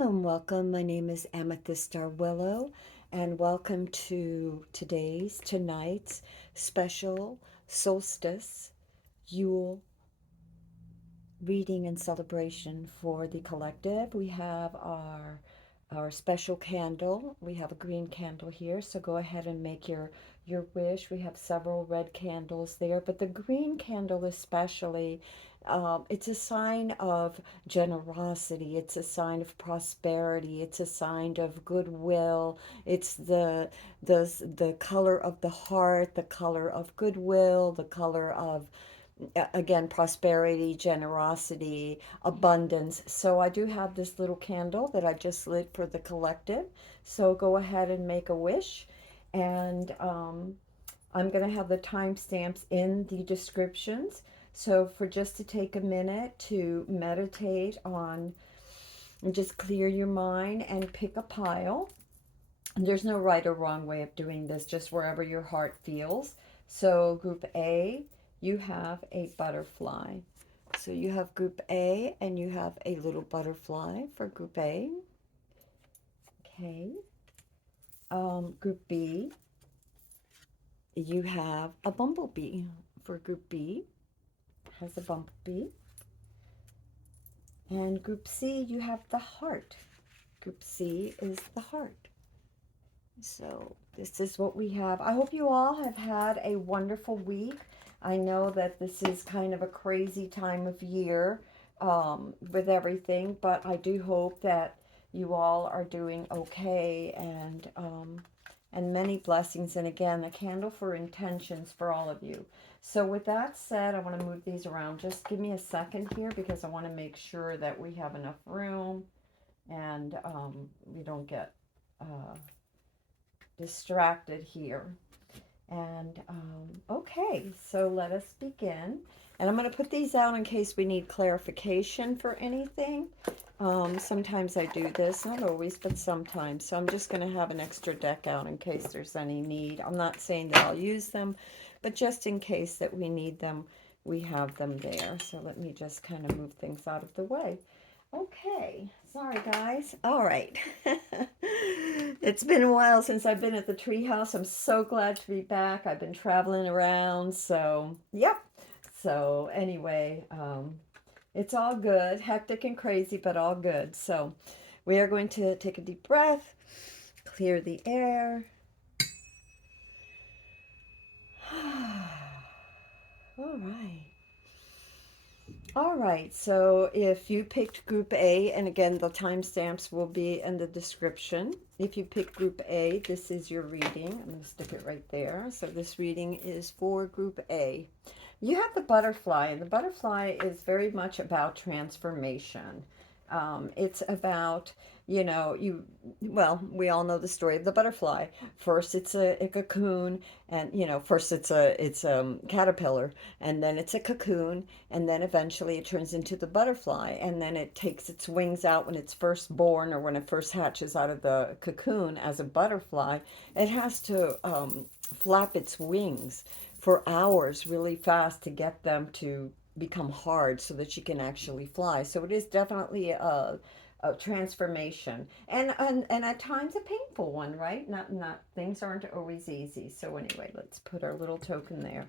Hello and welcome. My name is Amethyst Star Willow, and welcome to tonight's special Solstice Yule reading and celebration for the collective. We have our special candle. We have a green candle here, so go ahead and make your wish. We have several red candles there, but the green candle especially, it's a sign of generosity. It's a sign of prosperity. It's a sign of goodwill. It's the color of the heart, the color of goodwill, the color of again, prosperity, generosity, abundance. So I do have this little candle that I just lit for the collective. So go ahead and make a wish. And I'm going to have the timestamps in the descriptions. So for just to take a minute to meditate on and just clear your mind and pick a pile. And there's no right or wrong way of doing this, just wherever your heart feels. So group A, you have a butterfly. So you have group A and you have a little butterfly for group A. Okay. Group B, you have a bumblebee. For group B, has a bumblebee. And group C, you have the heart. Group C is the heart. So this is what we have. I hope you all have had a wonderful week. I know that this is kind of a crazy time of year with everything, but I do hope that you all are doing okay and many blessings. And again, a candle for intentions for all of you. So with that said, I want to move these around. Just give me a second here because I want to make sure that we have enough room and we don't get distracted here. And okay, so let us begin. And I'm going to put these out in case we need clarification for anything. Sometimes I do this, not always, but sometimes. So I'm just going to have an extra deck out in case there's any need. I'm not saying that I'll use them, but just in case that we need them, we have them there. So let me just kind of move things out of the way. Okay, sorry guys. All right. It's been a while since I've been at the treehouse. I'm so glad to be back. I've been traveling around, so yep. So anyway, it's all good. Hectic and crazy, but all good. So we are going to take a deep breath, clear the air. All right. All right, so if you picked group A, and again, the timestamps will be in the description. If you pick group A, this is your reading. I'm going to stick it right there. So this reading is for group A. You have the butterfly, and the butterfly is very much about transformation. It's about, well, we all know the story of the butterfly. First, it's a cocoon, and first it's a caterpillar, and then it's a cocoon, and then eventually it turns into the butterfly, and then it takes its wings out when it's first born or when it first hatches out of the cocoon as a butterfly. It has to flap its wings for hours really fast to get them to become hard so that she can actually fly. So it is definitely a transformation, and at times a painful one, right? Not things aren't always easy. So anyway, let's put our little token there.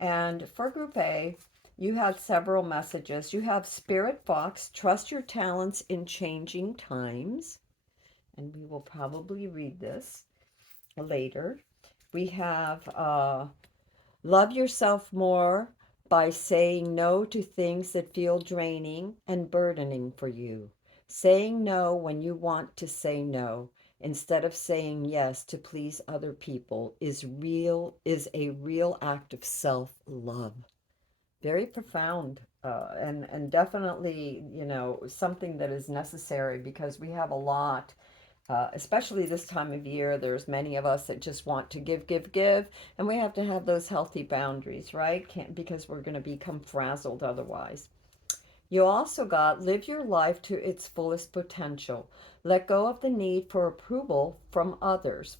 And for group A, you have several messages. You have Spirit Fox, trust your talents in changing times. And we will probably read this later. We have love yourself more by saying no to things that feel draining and burdening for you. Saying no when you want to say no instead of saying yes to please other people is a real act of self-love. Very profound, and definitely, something that is necessary because we have a lot, especially this time of year. There's many of us that just want to give, give, give, and we have to have those healthy boundaries, right? Can't, because we're going to become frazzled otherwise. You also got live your life to its fullest potential. Let go of the need for approval from others.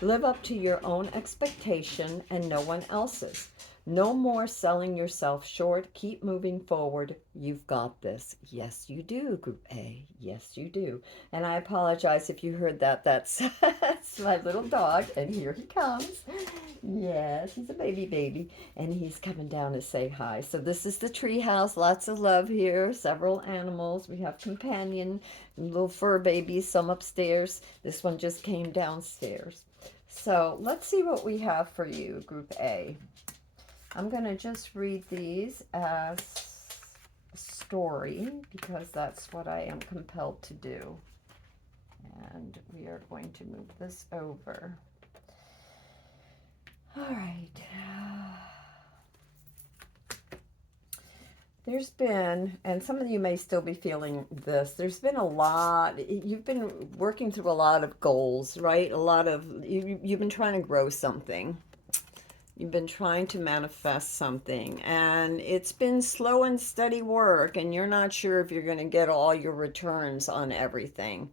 Live up to your own expectation and no one else's. No more selling yourself short. Keep moving forward. You've got this. Yes, you do, Group A. Yes, you do. And I apologize if you heard that. That's, that's my little dog, and here he comes. Yes, he's a baby, and he's coming down to say hi. So this is the tree house. Lots of love here. Several animals. We have companion, little fur babies, some upstairs. This one just came downstairs. So let's see what we have for you, Group A. I'm going to just read these as a story because that's what I am compelled to do. And we are going to move this over. All right. There's been, and some of you may still be feeling this, there's been a lot, you've been working through a lot of goals, right? You've been trying to grow something. You've been trying to manifest something, and it's been slow and steady work, and you're not sure if you're going to get all your returns on everything.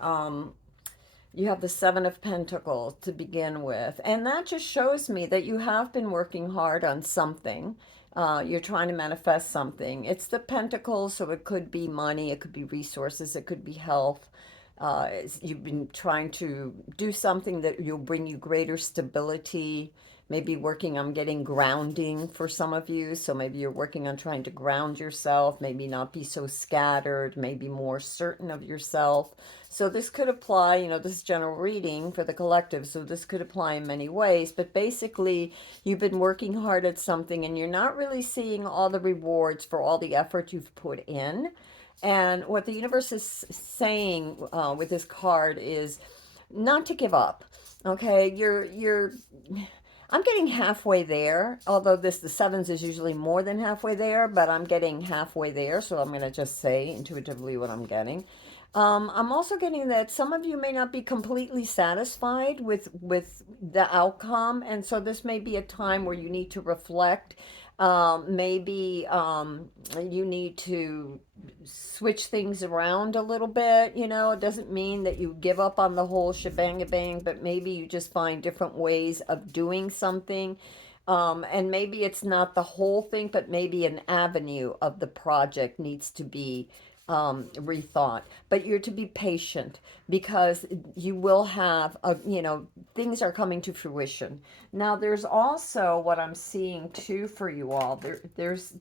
You have the Seven of Pentacles to begin with, and that just shows me that you have been working hard on something. You're trying to manifest something. It's the Pentacles, so it could be money, it could be resources, it could be health. You've been trying to do something that will bring you greater stability, maybe working on getting grounding for some of you. So maybe you're working on trying to ground yourself, maybe not be so scattered, maybe more certain of yourself. So this could apply, this is general reading for the collective, so this could apply in many ways. But basically, you've been working hard at something and you're not really seeing all the rewards for all the effort you've put in. And what the universe is saying with this card is not to give up. Okay, I'm getting halfway there, although the sevens is usually more than halfway there, but I'm getting halfway there, so I'm going to just say intuitively what I'm getting. I'm also getting that some of you may not be completely satisfied with the outcome, and so this may be a time where you need to reflect. Maybe you need to switch things around a little bit. It doesn't mean that you give up on the whole shebang, but maybe you just find different ways of doing something. And maybe it's not the whole thing, but maybe an avenue of the project needs to be rethought. But you're to be patient because you will have things are coming to fruition. Now there's also what I'm seeing too for you all. There's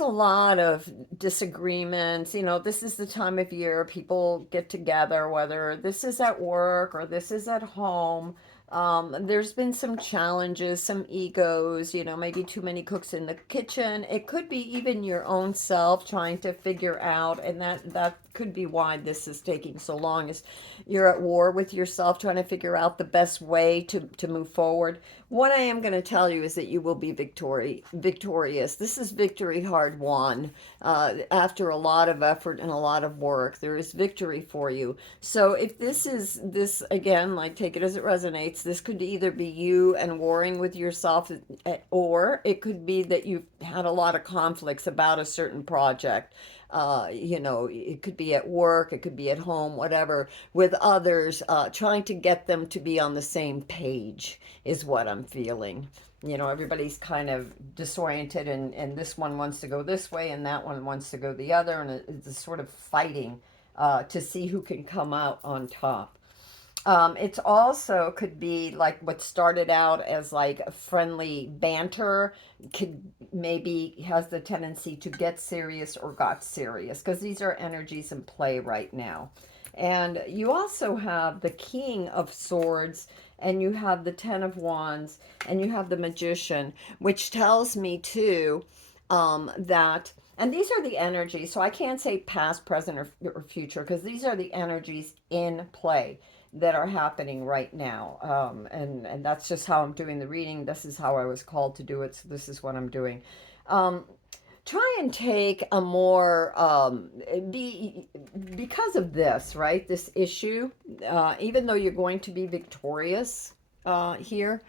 a lot of disagreements. This is the time of year people get together, whether this is at work or this is at home. There's been some challenges, some egos, maybe too many cooks in the kitchen. It could be even your own self trying to figure out, and that could be why this is taking so long, is you're at war with yourself trying to figure out the best way to move forward. What I am going to tell you is that you will be victorious. This is victory hard won. After a lot of effort and a lot of work, there is victory for you. So if this again, like, take it as it resonates, this could either be you and warring with yourself, or it could be that you've had a lot of conflicts about a certain project. It could be at work, it could be at home, whatever, with others, trying to get them to be on the same page is what I'm feeling. Everybody's kind of disoriented, and this one wants to go this way and that one wants to go the other, and it's sort of fighting to see who can come out on top. It's also could be like what started out as like a friendly banter could maybe has the tendency to get serious or got serious, because these are energies in play right now. And you also have the King of Swords, and you have the Ten of Wands, and you have the Magician, which tells me too that, and these are the energies, so I can't say past, present, or future, because these are the energies in play that are happening right now. And that's just how I'm doing the reading. This is how I was called to do it, so this is what I'm doing. Try and take a more, because of this, right, this issue, even though you're going to be victorious here,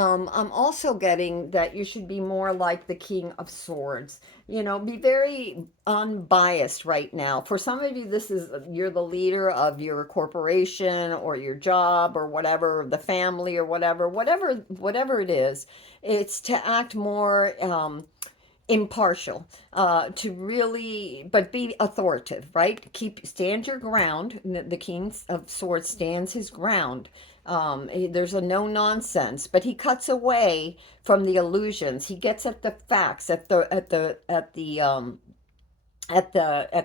I'm also getting that you should be more like the King of Swords. Be very unbiased right now. For some of you, this is you're the leader of your corporation or your job or whatever, the family or whatever it is. It's to act more impartial, to really, but be authoritative, right? Stand your ground. The King of Swords stands his ground. There's a no nonsense, but he cuts away from the illusions. He gets at the facts, at the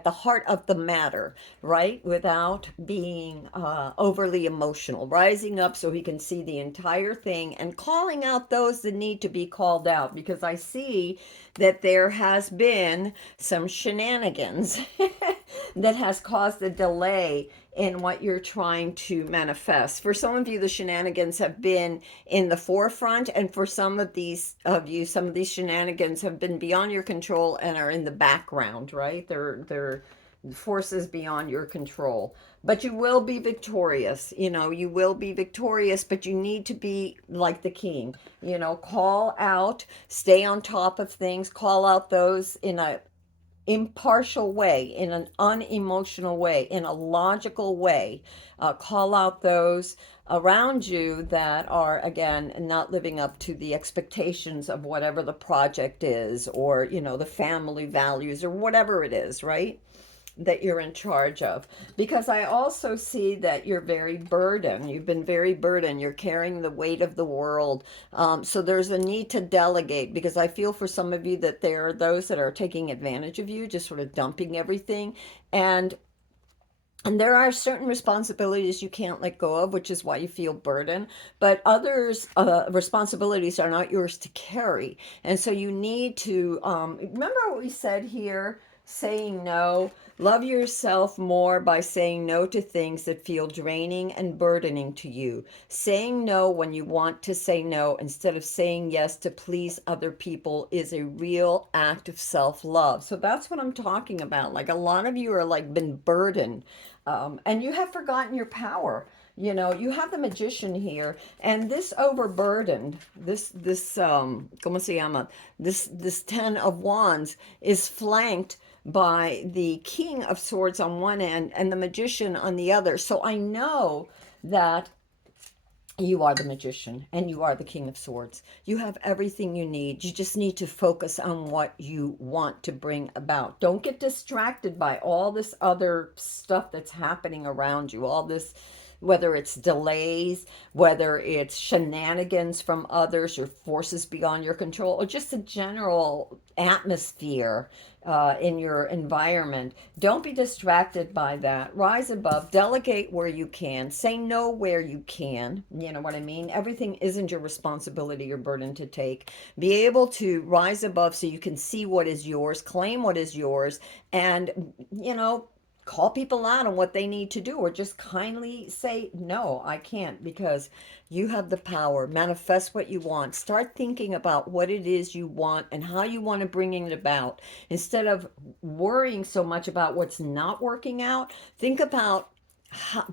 heart of the matter, right? Without being overly emotional, rising up so he can see the entire thing and calling out those that need to be called out. Because I see that there has been some shenanigans that has caused a delay in what you're trying to manifest. For some of you, the shenanigans have been in the forefront, and for some of these shenanigans have been beyond your control and are in the background, right? They're forces beyond your control. But you will be victorious. You will be victorious, but you need to be like the king. Call out, stay on top of things, call out those in a impartial way, in an unemotional way, in a logical way. Call out those around you that are, again, not living up to the expectations of whatever the project is, or, the family values, or whatever it is, right? That you're in charge of. Because I also see that you're very burdened. You've been very burdened. You're carrying the weight of the world. So there's a need to delegate, because I feel for some of you that there are those that are taking advantage of you, just sort of dumping everything. And there are certain responsibilities you can't let go of, which is why you feel burdened. But others, responsibilities are not yours to carry. And so you need to remember what we said here, saying no. Love yourself more by saying no to things that feel draining and burdening to you. Saying no when you want to say no instead of saying yes to please other people is a real act of self-love. So that's what I'm talking about. Like, a lot of you are like been burdened, and you have forgotten your power. You have the magician here, and this overburdened, ¿cómo se llama? This 10 of wands is flanked by the king of swords on one end and the magician on the other. So I know that you are the magician and you are the king of swords. You have everything you need. You just need to focus on what you want to bring about. Don't get distracted by all this other stuff that's happening around you, all this, whether it's delays, whether it's shenanigans from others or forces beyond your control, or just a general atmosphere in your environment. Don't be distracted by that. Rise above, delegate where you can, say no where you can. You know what I mean? Everything isn't your responsibility or burden to take. Be able to rise above so you can see what is yours, claim what is yours, and, call people out on what they need to do, or just kindly say, no, I can't, because you have the power. Manifest what you want. Start thinking about what it is you want and how you want to bring it about. Instead of worrying so much about what's not working out, think about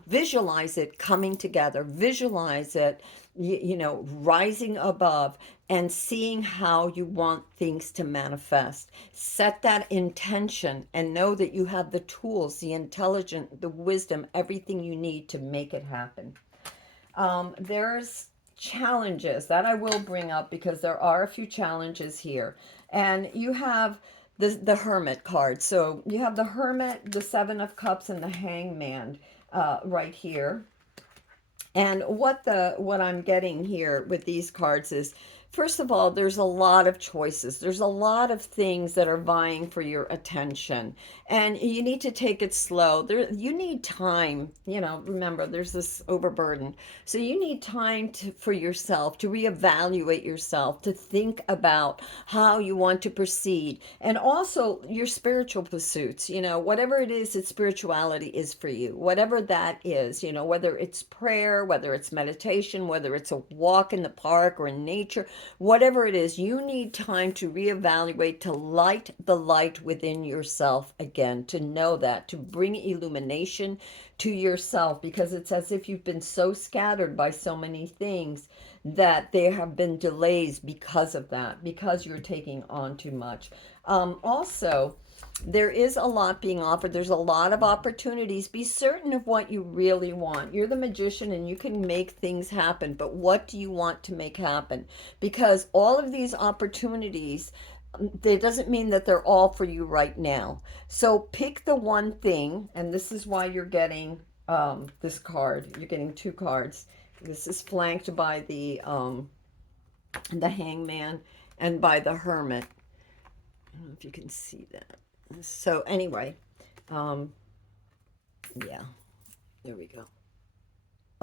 visualize it coming together, visualize it, rising above, and seeing how you want things to manifest. Set that intention and know that you have the tools, the intelligence, the wisdom, everything you need to make it happen. There's challenges that I will bring up, because there are a few challenges here. And you have the Hermit card. So you have the Hermit, the Seven of Cups, and the Hangman right here. And what I'm getting here with these cards is, first of all, there's a lot of choices. There's a lot of things that are vying for your attention, and you need to take it slow. You need time. Remember, there's this overburden. So you need time for yourself to reevaluate yourself, to think about how you want to proceed, and also your spiritual pursuits. Whatever it is that spirituality is for you, whatever that is. Whether it's prayer, whether it's meditation, whether it's a walk in the park or in nature, whatever it is, you need time to reevaluate, to light the light within yourself again, to know that, to bring illumination to yourself, because it's as if you've been so scattered by so many things that there have been delays because of that, because you're taking on too much. Also, there is a lot being offered. There's a lot of opportunities. Be certain of what you really want. You're the magician and you can make things happen, but what do you want to make happen? Because all of these opportunities, that doesn't mean that they're all for you right now. So pick the one thing, and this is why you're getting this card. You're getting two cards. This is flanked by the Hangman and by the Hermit. I don't know if you can see that. So anyway, um, yeah, there we go.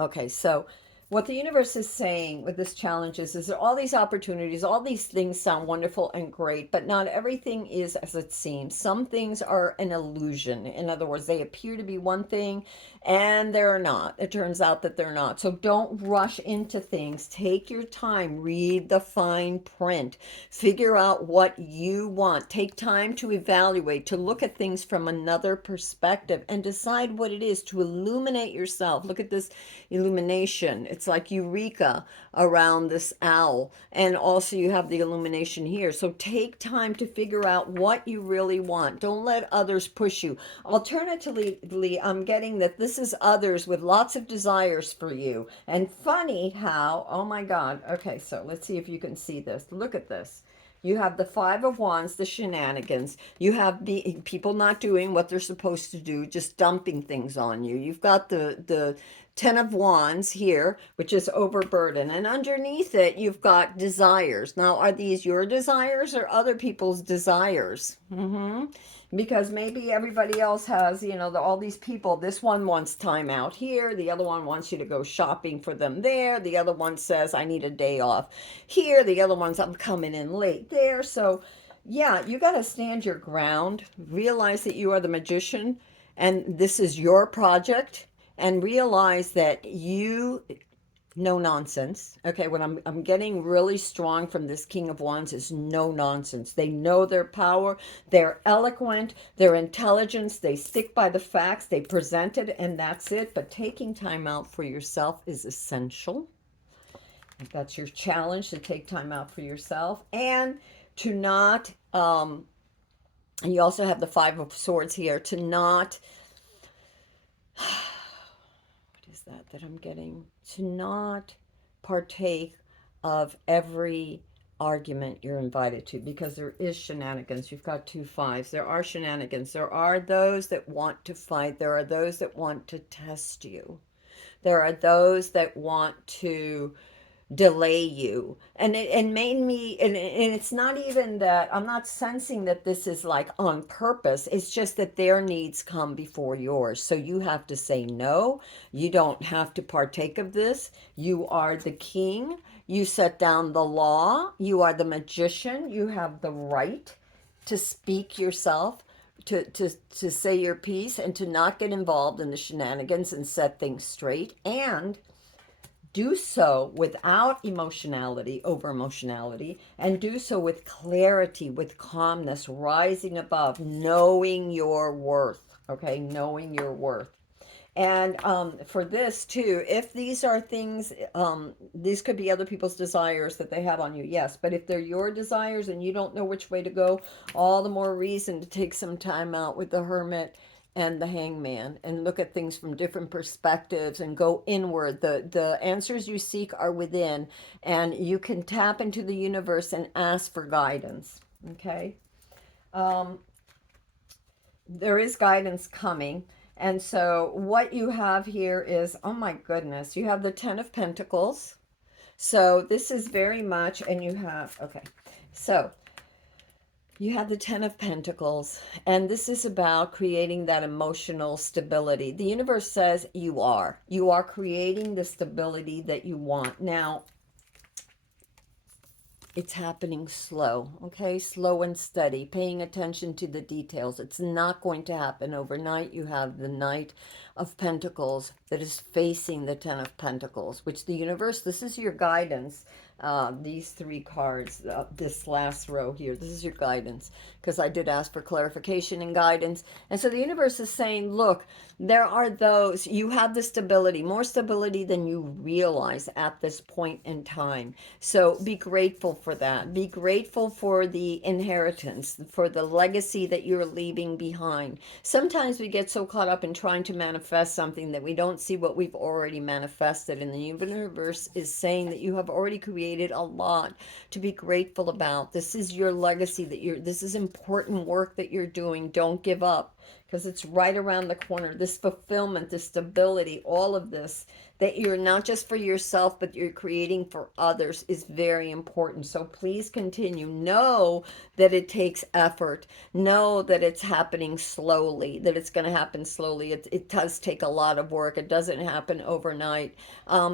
Okay, so what the universe is saying with this challenge is that all these opportunities, all these things sound wonderful and great, but not everything is as it seems. Some things are an illusion. In other words, they appear to be one thing and they're not. It turns out that they're not. So don't rush into things. Take your time, read the fine print, figure out what you want. Take time to evaluate, to look at things from another perspective and decide what it is, to illuminate yourself. Look at this illumination. It's like eureka around this owl. And also you have the illumination here. So take time to figure out what you really want. Don't let others push you. Alternatively, I'm getting that this is others with lots of desires for you. And funny how, oh my God. Okay, so let's see if you can see this. Look at this. You have the Five of Wands, the shenanigans. You have people not doing what they're supposed to do, just dumping things on you. You've got the Ten of Wands here, which is overburden. And underneath it, you've got desires. Now, are these your desires or other people's desires? Because maybe everybody else has, all these people. This one wants time out here. The other one wants you to go shopping for them there. The other one says, I need a day off here. The other one's, I'm coming in late there. So, yeah, you got to stand your ground. Realize that you are the magician and this is your project. And realize that you no nonsense. Okay, what I'm getting really strong from this King of Wands is no nonsense. They know their power, they're eloquent, they're intelligent, they stick by the facts, they present it, and that's it. But taking time out for yourself is essential. If that's your challenge, to take time out for yourself and to not and you also have the Five of Swords here, to not that I'm getting, to not partake of every argument you're invited to, because there is shenanigans. You've got two fives. There are shenanigans. There are those that want to fight. There are those that want to test you. There are those that want to delay you, and it made me, and it's not even that I'm not sensing that this is like on purpose. It's just that their needs come before yours, so you have to say no. You don't have to partake of this. You are the king. You set down the law. You are the magician. You have the right to speak yourself, to say your piece, and to not get involved in the shenanigans and set things straight, and do so without emotionality, over emotionality, and do so with clarity, with calmness, rising above, knowing your worth. Okay, knowing your worth. And for this too, if these are things, these could be other people's desires that they have on you, yes. But if they're your desires and you don't know which way to go, all the more reason to take some time out with the Hermit and the Hangman and look at things from different perspectives and go inward. The answers you seek are within, and you can tap into the universe and ask for guidance. Okay. There is guidance coming. And so what you have here is, oh my goodness, you have the Ten of Pentacles. So this is very much, and you have, okay, so you have the Ten of Pentacles, and this is about creating that emotional stability. The universe says you are creating the stability that you want. Now, it's happening slow, okay? Slow and steady, paying attention to the details. It's not going to happen overnight. You have the Knight of Pentacles that is facing the Ten of Pentacles, which the universe, this is your guidance these three cards, this last row here. This is your guidance, because I did ask for clarification and guidance. And so the universe is saying, look, there are those, you have the stability, more stability than you realize at this point in time. So be grateful for that. Be grateful for the inheritance, for the legacy that you're leaving behind. Sometimes we get so caught up in trying to manifest something that we don't see what we've already manifested. And the universe is saying that you have already created a lot to be grateful about. This is your legacy, this is important work that you're doing. Don't give up, because it's right around the corner. This fulfillment, this stability, all of this that you're not just for yourself, but you're creating for others is very important. So please continue. Know that it takes effort. Know that it's happening slowly, that it's going to happen slowly. It does take a lot of work. It doesn't happen overnight.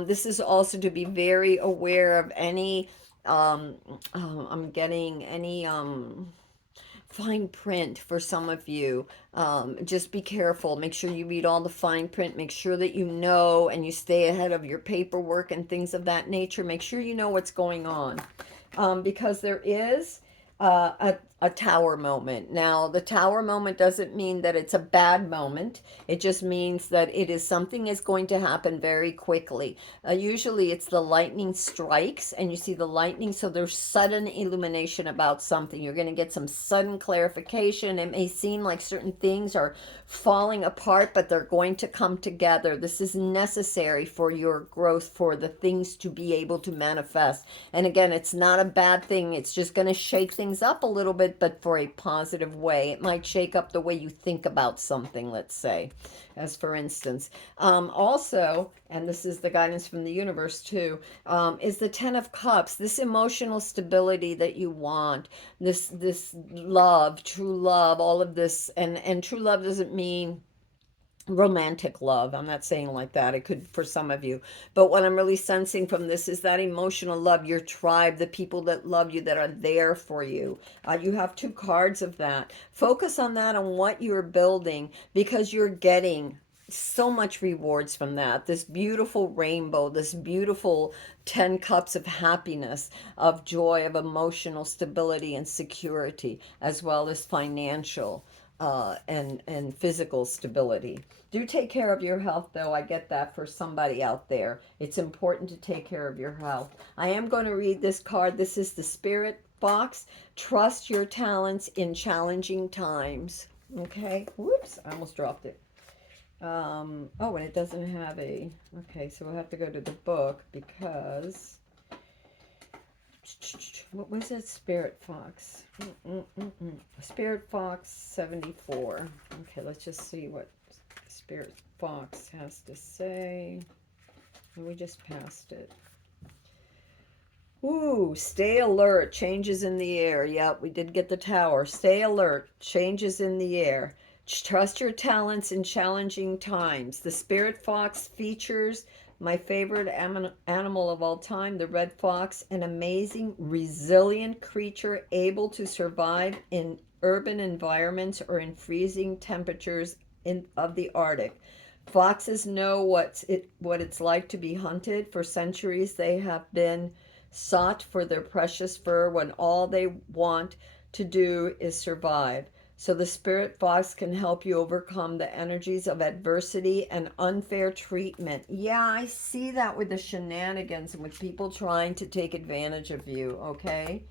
This is also to be very aware of any, I'm getting any, fine print for some of you. Just be careful. Make sure you read all the fine print. Make sure that you know and you stay ahead of your paperwork and things of that nature. Make sure you know what's going on, because there is a tower moment. Now, the tower moment doesn't mean that it's a bad moment. It just means that it is something is going to happen very quickly. Usually it's the lightning strikes and you see the lightning, so there's sudden illumination about something. You're going to get some sudden clarification. It may seem like certain things are falling apart, but they're going to come together. This is necessary for your growth, for the things to be able to manifest. And again, it's not a bad thing. It's just going to shake things up a little bit, but for a positive way. It might shake up the way you think about something, let's say, as for instance. Also, and this is the guidance from the universe too, is the Ten of Cups. This emotional stability that you want, this love, true love, all of this, and true love doesn't mean romantic love. I'm not saying like that. It could for some of you. But what I'm really sensing from this is that emotional love, your tribe, the people that love you, that are there for you. You have two cards of that. Focus on that, on what you're building, because you're getting so much rewards from that. This beautiful rainbow, this beautiful 10 cups of happiness, of joy, of emotional stability and security, as well as financial and physical stability. Do take care of your health, though. I get that for somebody out there. It's important to take care of your health. I am going to read this card. This is the Spirit Box. Trust your talents in challenging times. Okay. Whoops, I almost dropped it. Oh, and it doesn't have a... Okay, so we'll have to go to the book because... What was it? Spirit Fox. Spirit Fox 74. Okay, let's just see what Spirit Fox has to say. And we just passed it. Ooh, stay alert. Changes in the air. Yep, we did get the tower. Stay alert. Changes in the air. Trust your talents in challenging times. The Spirit Fox features my favorite animal of all time, the red fox, an amazing, resilient creature able to survive in urban environments or in freezing temperatures of the Arctic. Foxes know what it's like to be hunted. For centuries, they have been sought for their precious fur when all they want to do is survive. So the Spirit Fox can help you overcome the energies of adversity and unfair treatment. Yeah, I see that with the shenanigans and with people trying to take advantage of you, okay?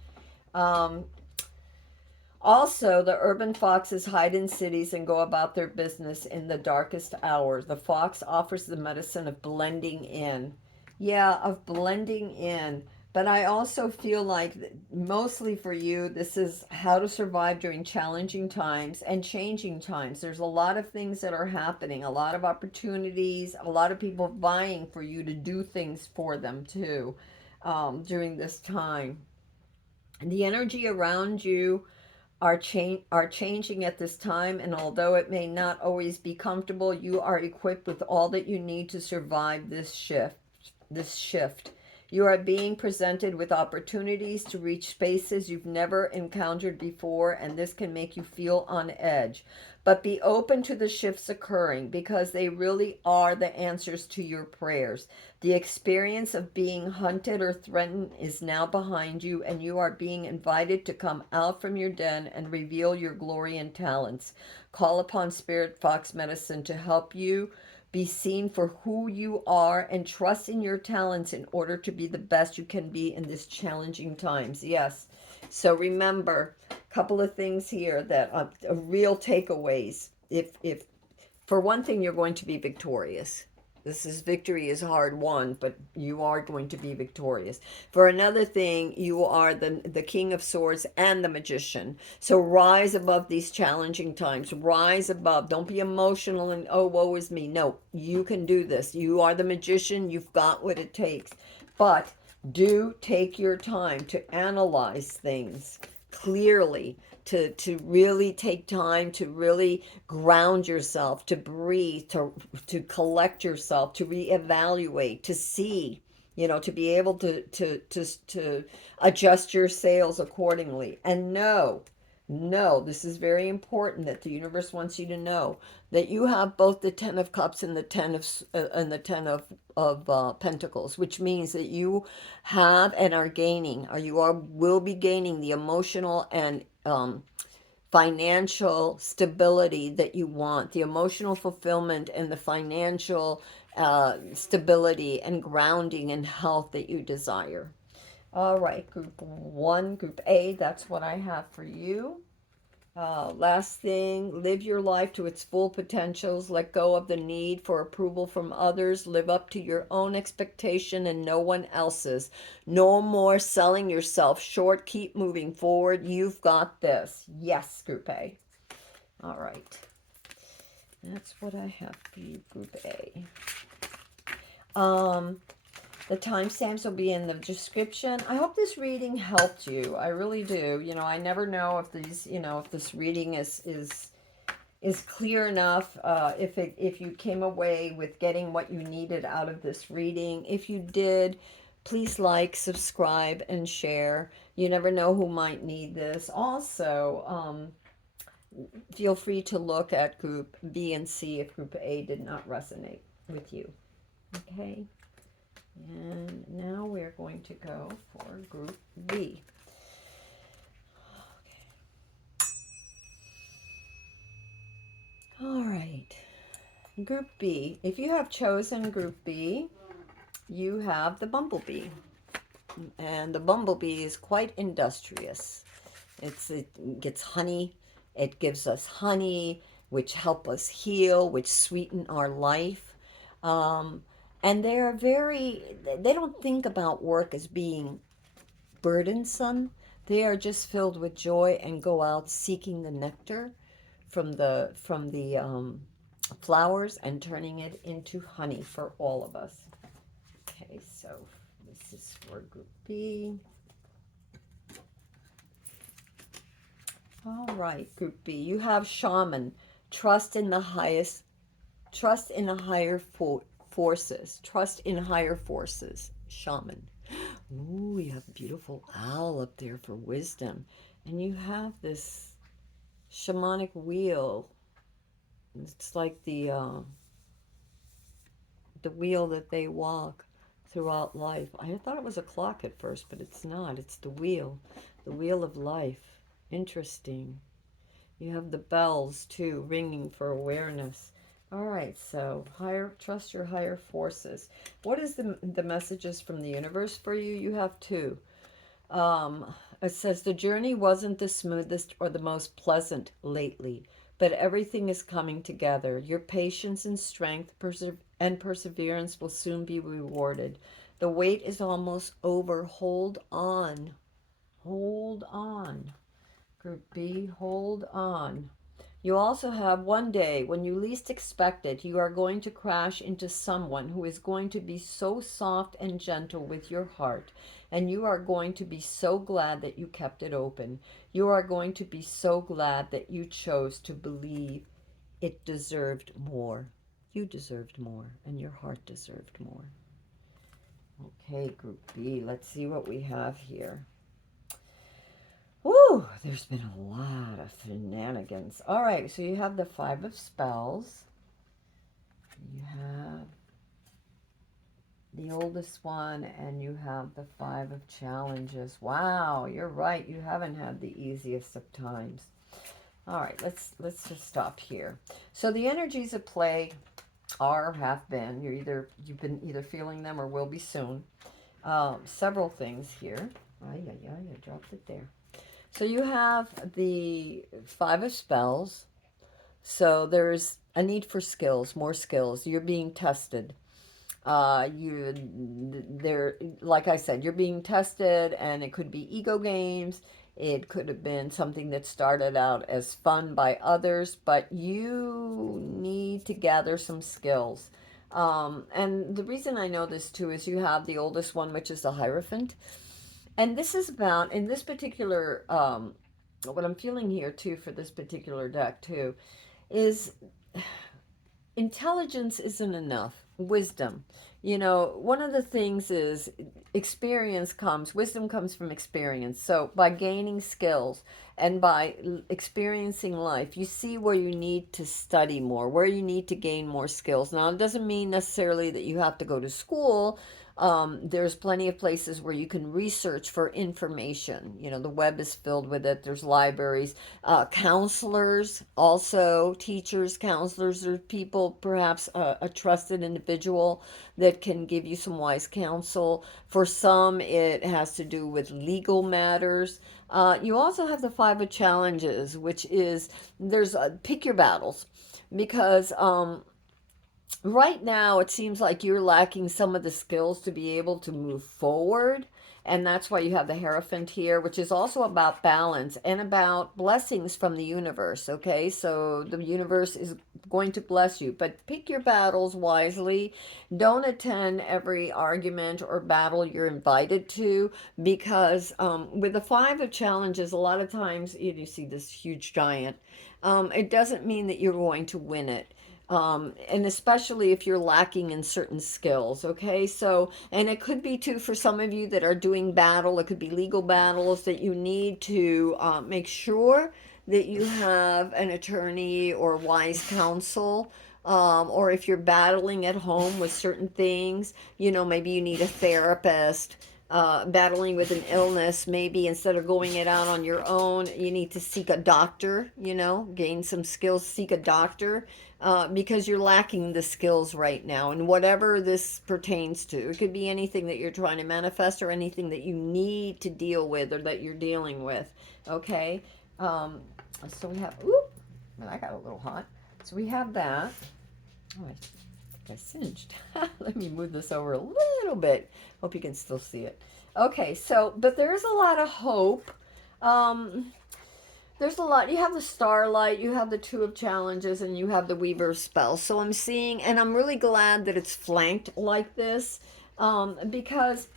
Also, the urban foxes hide in cities and go about their business in the darkest hours. The fox offers the medicine of blending in. Yeah, of blending in. But I also feel like mostly for you, this is how to survive during challenging times and changing times. There's a lot of things that are happening, a lot of opportunities, a lot of people vying for you to do things for them too, during this time. And the energy around you are changing at this time, and although it may not always be comfortable, you are equipped with all that you need to survive this shift. You are being presented with opportunities to reach spaces you've never encountered before, and this can make you feel on edge. But be open to the shifts occurring because they really are the answers to your prayers. The experience of being hunted or threatened is now behind you, and you are being invited to come out from your den and reveal your glory and talents. Call upon Spirit Fox Medicine to help you be seen for who you are and trust in your talents in order to be the best you can be in these challenging times. Yes. So remember, a couple of things here that are real takeaways. If for one thing, you're going to be victorious. Victory is hard won, but you are going to be victorious. For another thing, you are the King of Swords and the Magician. So rise above these challenging times. Rise above. Don't be emotional and, oh, woe is me. No, you can do this. You are the Magician. You've got what it takes. But do take your time to analyze things clearly, to really take time to really ground yourself, to breathe, to collect yourself, to reevaluate, to see, to be able to adjust your sails accordingly. And no, this is very important that the universe wants you to know that you have both the 10 of cups and the 10 of pentacles, which means that you have and are gaining, or will be gaining the emotional and financial stability that you want, the emotional fulfillment and the financial stability and grounding and health that you desire. All right, group 1, group A, that's what I have for you. Last thing, live your life to its full potentials. Let go of the need for approval from others. Live up to your own expectation and no one else's. No more selling yourself short. Keep moving forward. You've got this. Yes, Group A. All right. That's what I have for you, Group A. The timestamps will be in the description. I hope this reading helped you. I really do. I never know if if this reading is clear enough. If you came away with getting what you needed out of this reading. If you did, please like, subscribe, and share. You never know who might need this. Also, feel free to look at Group B and C if Group A did not resonate with you. Okay. And now we're going to go for Group B. Okay. All right. Group B. If you have chosen Group B, you have the bumblebee. And the bumblebee is quite industrious. It gets honey. It gives us honey, which help us heal, which sweeten our life. And they don't think about work as being burdensome. They are just filled with joy and go out seeking the nectar from the flowers and turning it into honey for all of us. Okay, so this is for Group B. All right, Group B. You have shaman. Trust in the higher forces. Trust in higher forces. Shaman. Ooh, you have a beautiful owl up there for wisdom. And you have this shamanic wheel. It's like the wheel that they walk throughout life. I thought it was a clock at first, but it's not. It's the wheel of life. Interesting. You have the bells too, ringing for awareness. All right, so trust your higher forces. What is the messages from the universe for you? You have two. It says the journey wasn't the smoothest or the most pleasant lately, but everything is coming together. Your patience and strength and perseverance will soon be rewarded. The wait is almost over. Hold on. Hold on. Group B, hold on. You also have one day when you least expect it, you are going to crash into someone who is going to be so soft and gentle with your heart, and you are going to be so glad that you kept it open. You are going to be so glad that you chose to believe it deserved more. You deserved more, and your heart deserved more. Okay, Group B. Let's see what we have here. Woo! There's been a lot of shenanigans. All right, so you have the Five of Spells. You have the oldest one, and you have the Five of Challenges. Wow, you're right. You haven't had the easiest of times. All right, let's just stop here. So the energies at play are, have been, you've been either feeling them or will be soon. Several things here. Ay, ay, ay, I dropped it there. So you have the Five of Spells. So there's a need for skills, more skills. You're being tested. You there, like I said, you're being tested, and it could be ego games. It could have been something that started out as fun by others, but you need to gather some skills. And the reason I know this too is you have the oldest one, which is the Hierophant. And this is about, in this particular, what I'm feeling here too for this particular deck too, is intelligence isn't enough. Wisdom. You know, one of the things is experience comes, wisdom comes from experience. So by gaining skills and by experiencing life, you see where you need to study more, where you need to gain more skills. Now, it doesn't mean necessarily that you have to go to school. There's plenty of places where you can research for information. You know, the web is filled with it. There's libraries, counselors, also teachers, counselors, or people, perhaps a trusted individual that can give you some wise counsel. For some, it has to do with legal matters. You also have the Five of Challenges, which is there's pick your battles, because right now it seems like you're lacking some of the skills to be able to move forward, and that's why you have the Hierophant here, which is also about balance and about blessings from the universe. Okay, so the universe is going to bless you, but pick your battles wisely. Don't attend every argument or battle you're invited to, because with the Five of Challenges, a lot of times you see this huge giant. It doesn't mean that you're going to win it, and especially if you're lacking in certain skills. Okay, so, and it could be too for some of you that are doing battle, it could be legal battles that you need to make sure that you have an attorney or wise counsel. Or if you're battling at home with certain things, you know, maybe you need a therapist. Battling with an illness, maybe instead of going it out on your own, you need to seek a doctor, you know, gain some skills, seek a doctor, because you're lacking the skills right now. And whatever this pertains to, it could be anything that you're trying to manifest or anything that you need to deal with or that you're dealing with. Okay. So we have, ooh, I got a little hot. So we have that. Oh, I think I singed. Let me move this over a little bit. Hope you can still see it. Okay, so, but there's a lot of hope. There's a lot. You have the Starlight, you have the Two of Challenges, and you have the Weaver of Spells. So I'm seeing, and I'm really glad that it's flanked like this, because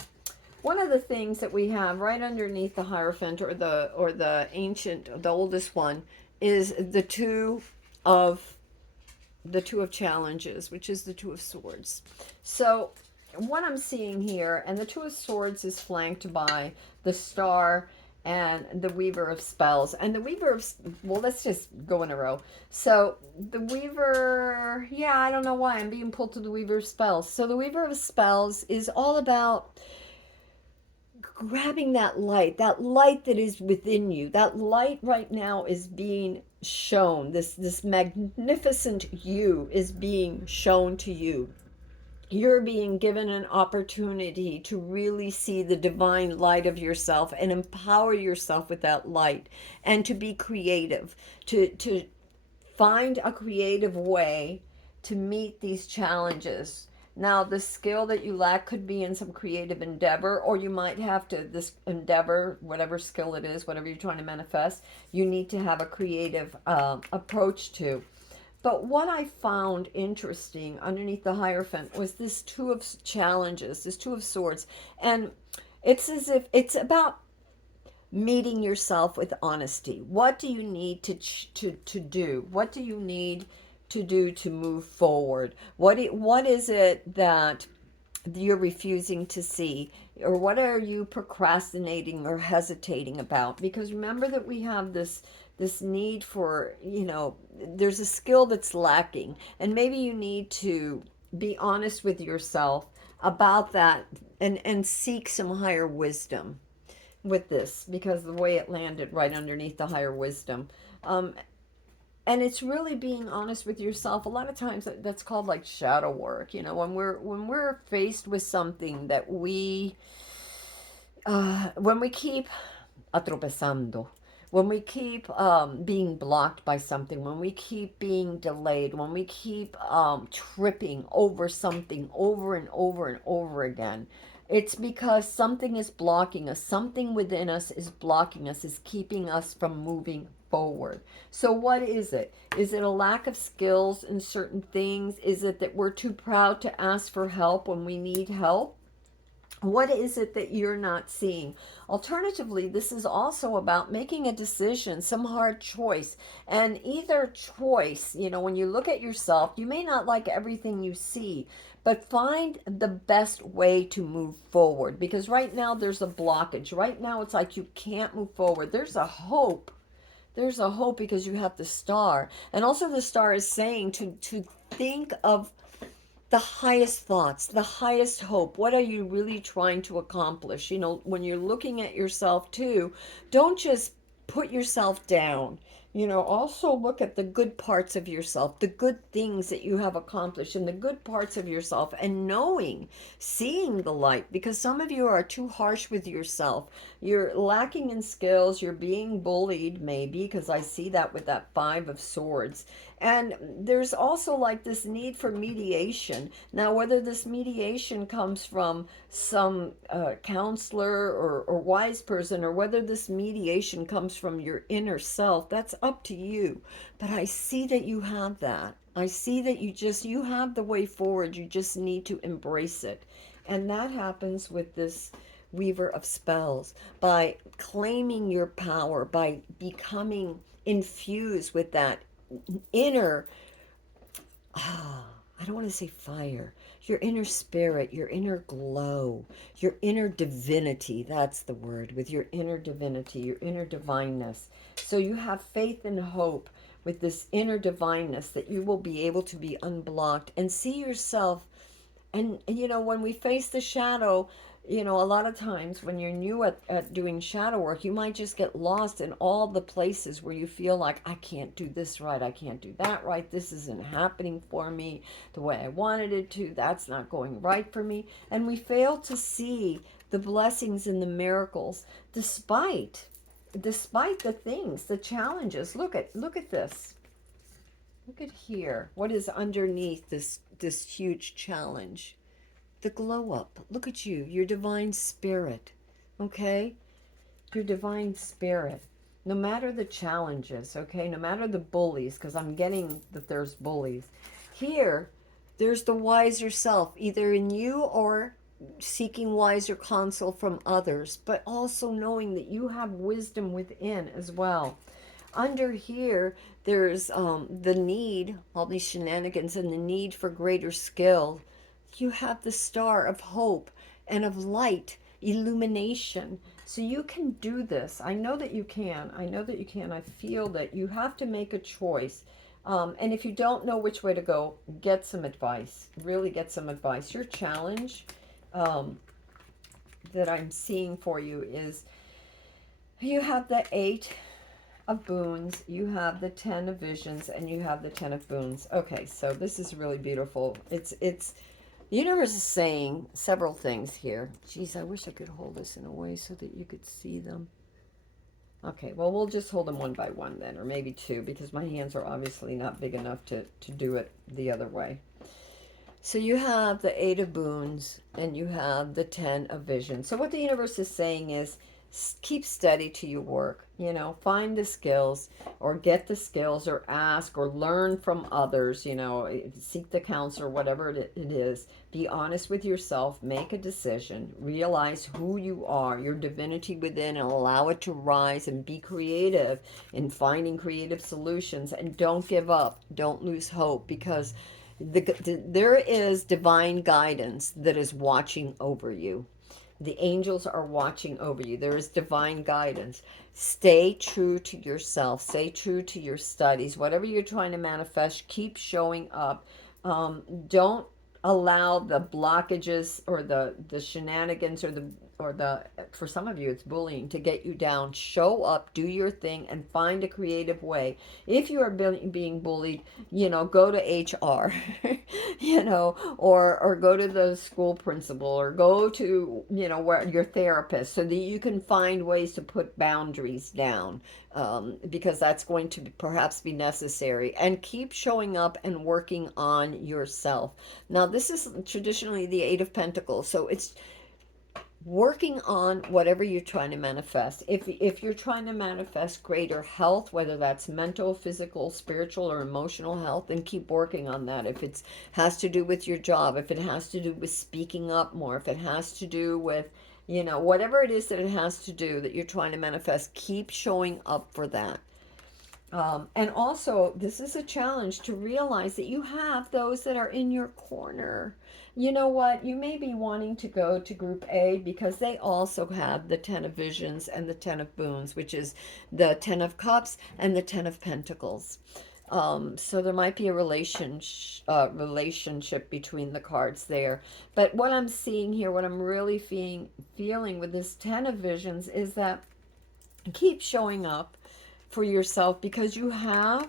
one of the things that we have right underneath the Hierophant, or the ancient, the oldest one, is the Two of Challenges, which is the Two of Swords. So what I'm seeing here, and the Two of Swords is flanked by the Star and the Weaver of Spells. And the Weaver of, well, let's just go in a row. So the Weaver, yeah, I don't know why I'm being pulled to the Weaver of Spells. So the Weaver of Spells is all about grabbing that light that is within you. That light right now is being shown. This magnificent you is being shown to you. You're being given an opportunity to really see the divine light of yourself and empower yourself with that light, and to be creative, to find a creative way to meet these challenges. Now, the skill that you lack could be in some creative endeavor, or you might have to, this endeavor, whatever skill it is, whatever you're trying to manifest, you need to have a creative approach to. But what I found interesting underneath the Hierophant was this Two of Challenges, this Two of Swords. And it's as if it's about meeting yourself with honesty. What do you need to do? What do you need to do to move forward? What is it that you're refusing to see, or what are you procrastinating or hesitating about? Because remember that we have this need for, there's a skill that's lacking, and maybe you need to be honest with yourself about that, and seek some higher wisdom with this, because the way it landed right underneath the higher wisdom. And it's really being honest with yourself. A lot of times that's called like shadow work, when we're faced with something that when we keep atropezando, when we keep being blocked by something, when we keep being delayed, when we keep tripping over something over and over and over again, it's because something is blocking us. Something within us is blocking us, is keeping us from moving forward. So what is it? Is it a lack of skills in certain things? Is it that we're too proud to ask for help when we need help? What is it that you're not seeing? Alternatively, this is also about making a decision, some hard choice. And either choice, when you look at yourself, you may not like everything you see, but find the best way to move forward. Because right now there's a blockage. Right now it's like you can't move forward. There's a hope. There's a hope because you have the star. And also the star is saying to think of the highest thoughts, the highest hope. What are you really trying to accomplish? When you're looking at yourself too, don't just put yourself down. Also look at the good parts of yourself, the good things that you have accomplished, and the good parts of yourself, and seeing the light, because some of you are too harsh with yourself. You're lacking in skills, you're being bullied, maybe, because I see that with that Five of Swords. And there's also like this need for mediation. Now, whether this mediation comes from some counselor or wise person, or whether this mediation comes from your inner self, that's up to you. But I see that you have that. I see that you have the way forward. You just need to embrace it. And that happens with this weaver of spells, by claiming your power, by becoming infused with that inner, I don't want to say fire, your inner spirit, your inner glow, your inner divinity. That's the word, with your inner divinity, your inner divineness. So you have faith and hope with this inner divineness, that you will be able to be unblocked and see yourself. And when we face the shadow, a lot of times when you're new at doing shadow work, you might just get lost in all the places where you feel like, I can't do this right, I can't do that right, this isn't happening for me the way I wanted it to, that's not going right for me. And we fail to see the blessings and the miracles, despite the things, the challenges. Look at this. Look at here. What is underneath this huge challenge? The glow up. Look at you, your divine spirit. Okay? Your divine spirit. No matter the challenges, okay? No matter the bullies, because I'm getting that there's bullies. Here, there's the wiser self, either in you or seeking wiser counsel from others, but also knowing that you have wisdom within as well. Under here, there's the need, all these shenanigans, and the need for greater skill. You have the star of hope and of light, illumination. So you can do this. I know that you can. I know that you can. I feel that you have to make a choice. And if you don't know which way to go, get some advice. Really get some advice. Your challenge that I'm seeing for you is, you have the 8 of boons, you have the 10 of visions, and you have the 10 of boons. Okay, so this is really beautiful. It's the universe is saying several things here. Geez, I wish I could hold this in a way so that you could see them. Okay, well, we'll just hold them one by one then, or maybe two, because my hands are obviously not big enough to do it the other way. So you have the 8 of boons, and you have the 10 of vision. So what the universe is saying is, keep steady to your work. Find the skills, or get the skills, or ask, or learn from others. Seek the counselor, whatever it is. Be honest with yourself. Make a decision. Realize who you are, your divinity within, and allow it to rise, and be creative in finding creative solutions. And don't give up. Don't lose hope, because There is divine guidance that is watching over you. The angels are watching over you. There is divine guidance. Stay true to yourself. Stay true to your studies. Whatever you're trying to manifest, keep showing up. Don't allow the blockages or the shenanigans or the for some of you it's bullying to get you down. Show up, do your thing, and find a creative way. If you are being bullied, go to HR, or go to the school principal, or go to where your therapist, so that you can find ways to put boundaries down, because that's going to perhaps be necessary. And keep showing up and working on yourself. Now, this is traditionally the Eight of Pentacles, so it's working on whatever you're trying to manifest. If you're trying to manifest greater health, whether that's mental, physical, spiritual, or emotional health, then keep working on that. If it has to do with your job, if it has to do with speaking up more, if it has to do with whatever it is that it has to do that you're trying to manifest, keep showing up for that. And also, this is a challenge to realize that you have those that are in your corner. You know what? You may be wanting to go to Group A because they also have the Ten of Visions and the Ten of Boons, which is the Ten of Cups and the Ten of Pentacles. So there might be a relationship between the cards there. But what I'm seeing here, what I'm really feeling with this Ten of Visions is that keep showing up for yourself, because you have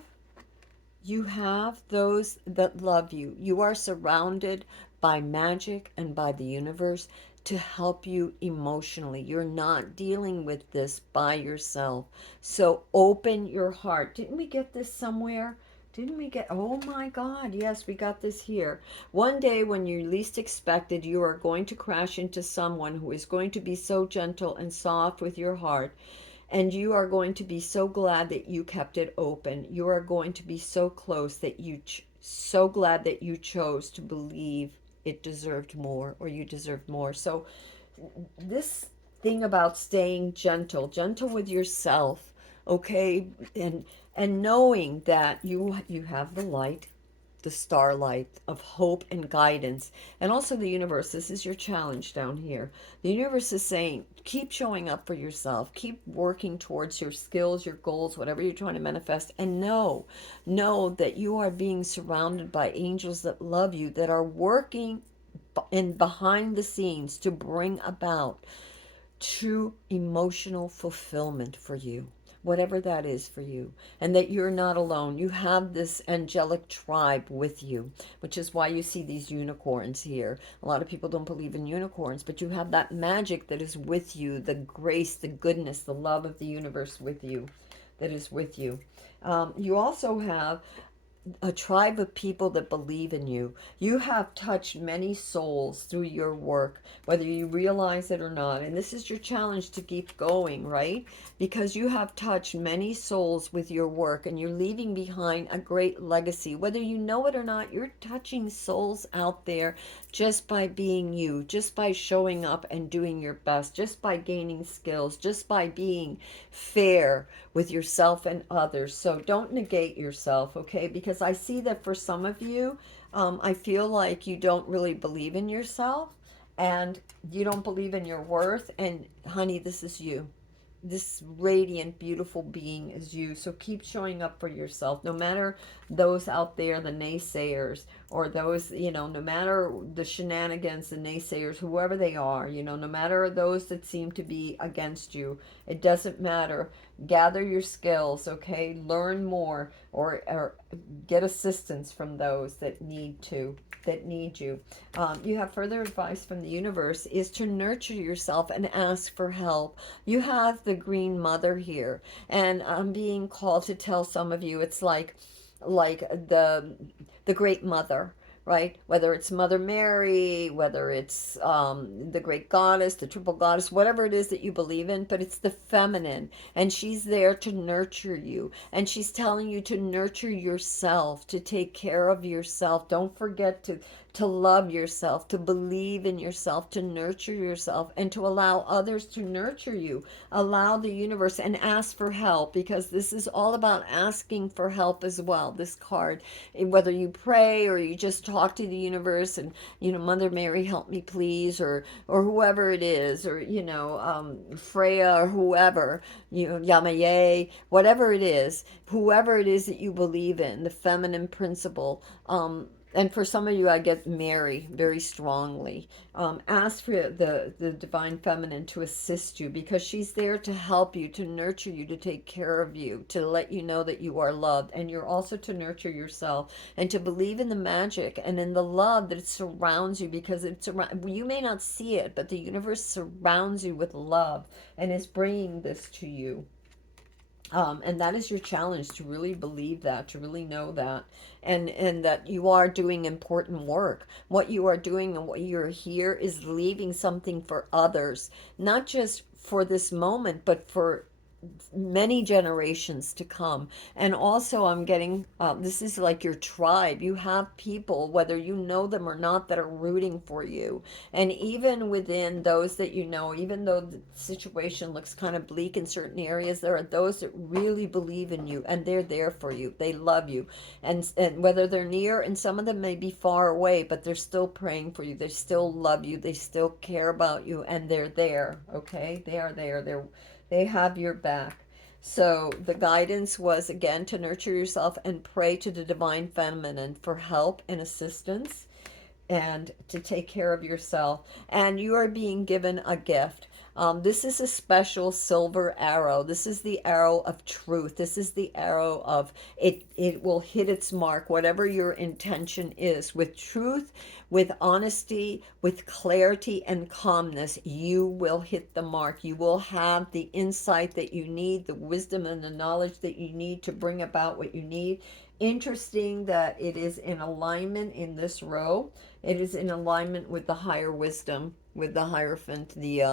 those that love you. You are surrounded by magic and by the universe to help you emotionally. You're not dealing with this by yourself. So open your heart. Didn't we get this somewhere? Didn't we get, oh my God, yes, we got this here. One day when you least expected, you are going to crash into someone who is going to be so gentle and soft with your heart. And you are going to be so glad that you kept it open. You are going to be so close that so glad that you chose to believe it deserved more, or you deserved more. So this thing about staying gentle with yourself, okay, and knowing that you have the light, the starlight of hope and guidance. And also the universe, this is your challenge down here. The universe is saying, keep showing up for yourself, keep working towards your skills, your goals, whatever you're trying to manifest, and know that you are being surrounded by angels that love you, that are working in behind the scenes to bring about true emotional fulfillment for you, whatever that is for you, and that you're not alone. You have this angelic tribe with you, which is why you see these unicorns here. A lot of people don't believe in unicorns, but you have that magic that is with you, the grace, the goodness, the love of the universe with you, that is with you. You also have a tribe of people that believe in you. You have touched many souls through your work, whether you realize it or not. And this is your challenge to keep going, right? Because you have touched many souls with your work, and you're leaving behind a great legacy. Whether you know it or not, you're touching souls out there just by being you, just by showing up and doing your best, just by gaining skills, just by being fair with yourself and others. So don't negate yourself, okay? Because I see that for some of you, I feel like you don't really believe in yourself, and you don't believe in your worth. And honey, this is you. This radiant, beautiful being is you. So keep showing up for yourself, no matter those out there, the naysayers, or those, no matter the shenanigans, the naysayers, whoever they are, no matter those that seem to be against you. It doesn't matter. Gather your skills, okay? Learn more, or get assistance from those that need you. You have further advice from the universe is to nurture yourself and ask for help. You have the Green Mother here, and I'm being called to tell some of you it's like the Great Mother, right? Whether it's Mother Mary, whether it's the great goddess, the triple goddess, whatever it is that you believe in, but it's the feminine. And she's there to nurture you. And she's telling you to nurture yourself, to take care of yourself. Don't forget to love yourself, to believe in yourself, to nurture yourself, and to allow others to nurture you. Allow the universe and ask for help, because this is all about asking for help as well. This card, whether you pray or you just talk to the universe and, Mother Mary, help me please, or whoever it is, or, Freya, or whoever, Yamaye, whatever it is, whoever it is that you believe in, the feminine principle. And for some of you, I get Mary very strongly. Ask for the divine feminine to assist you, because she's there to help you, to nurture you, to take care of you, to let you know that you are loved. And you're also to nurture yourself and to believe in the magic and in the love that surrounds you, because you may not see it, but the universe surrounds you with love and is bringing this to you. And that is your challenge, to really believe that, to really know that, and that you are doing important work. What you are doing and what you're here is leaving something for others, not just for this moment, but for many generations to come. And also, I'm getting this is like your tribe. You have people, whether you know them or not, that are rooting for you. And even within those that you know, even though the situation looks kind of bleak in certain areas, there are those that really believe in you, and they're there for you. They love you. And whether they're near, and some of them may be far away, but they're still praying for you. They still love you. They still care about you, and they're there. Okay? They are there. They have your back. So the guidance was, again, to nurture yourself and pray to the divine feminine for help and assistance, and to take care of yourself. And you are being given a gift. This is a special silver arrow. This is the arrow of truth. This is the arrow of it. It will hit its mark, whatever your intention is. With truth, with honesty, with clarity and calmness, you will hit the mark. You will have the insight that you need, the wisdom and the knowledge that you need to bring about what you need. Interesting that it is in alignment in this row. It is in alignment with the higher wisdom, with the Hierophant, the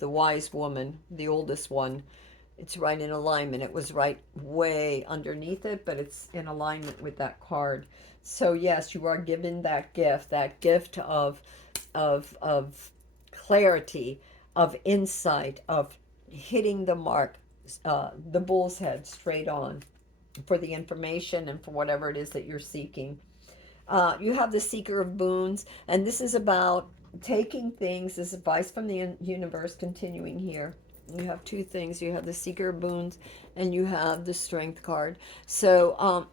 wise woman, the oldest one. It's right in alignment. It was right way underneath it, but it's in alignment with that card. So yes, you are given that gift of clarity, of insight, of hitting the mark, the bull's head straight on, for the information and for whatever it is that you're seeking. You have the Seeker of Boons, and this is about taking things, this advice from the universe, continuing here. You have two things. You have the Seeker of Boons, and you have the Strength card. So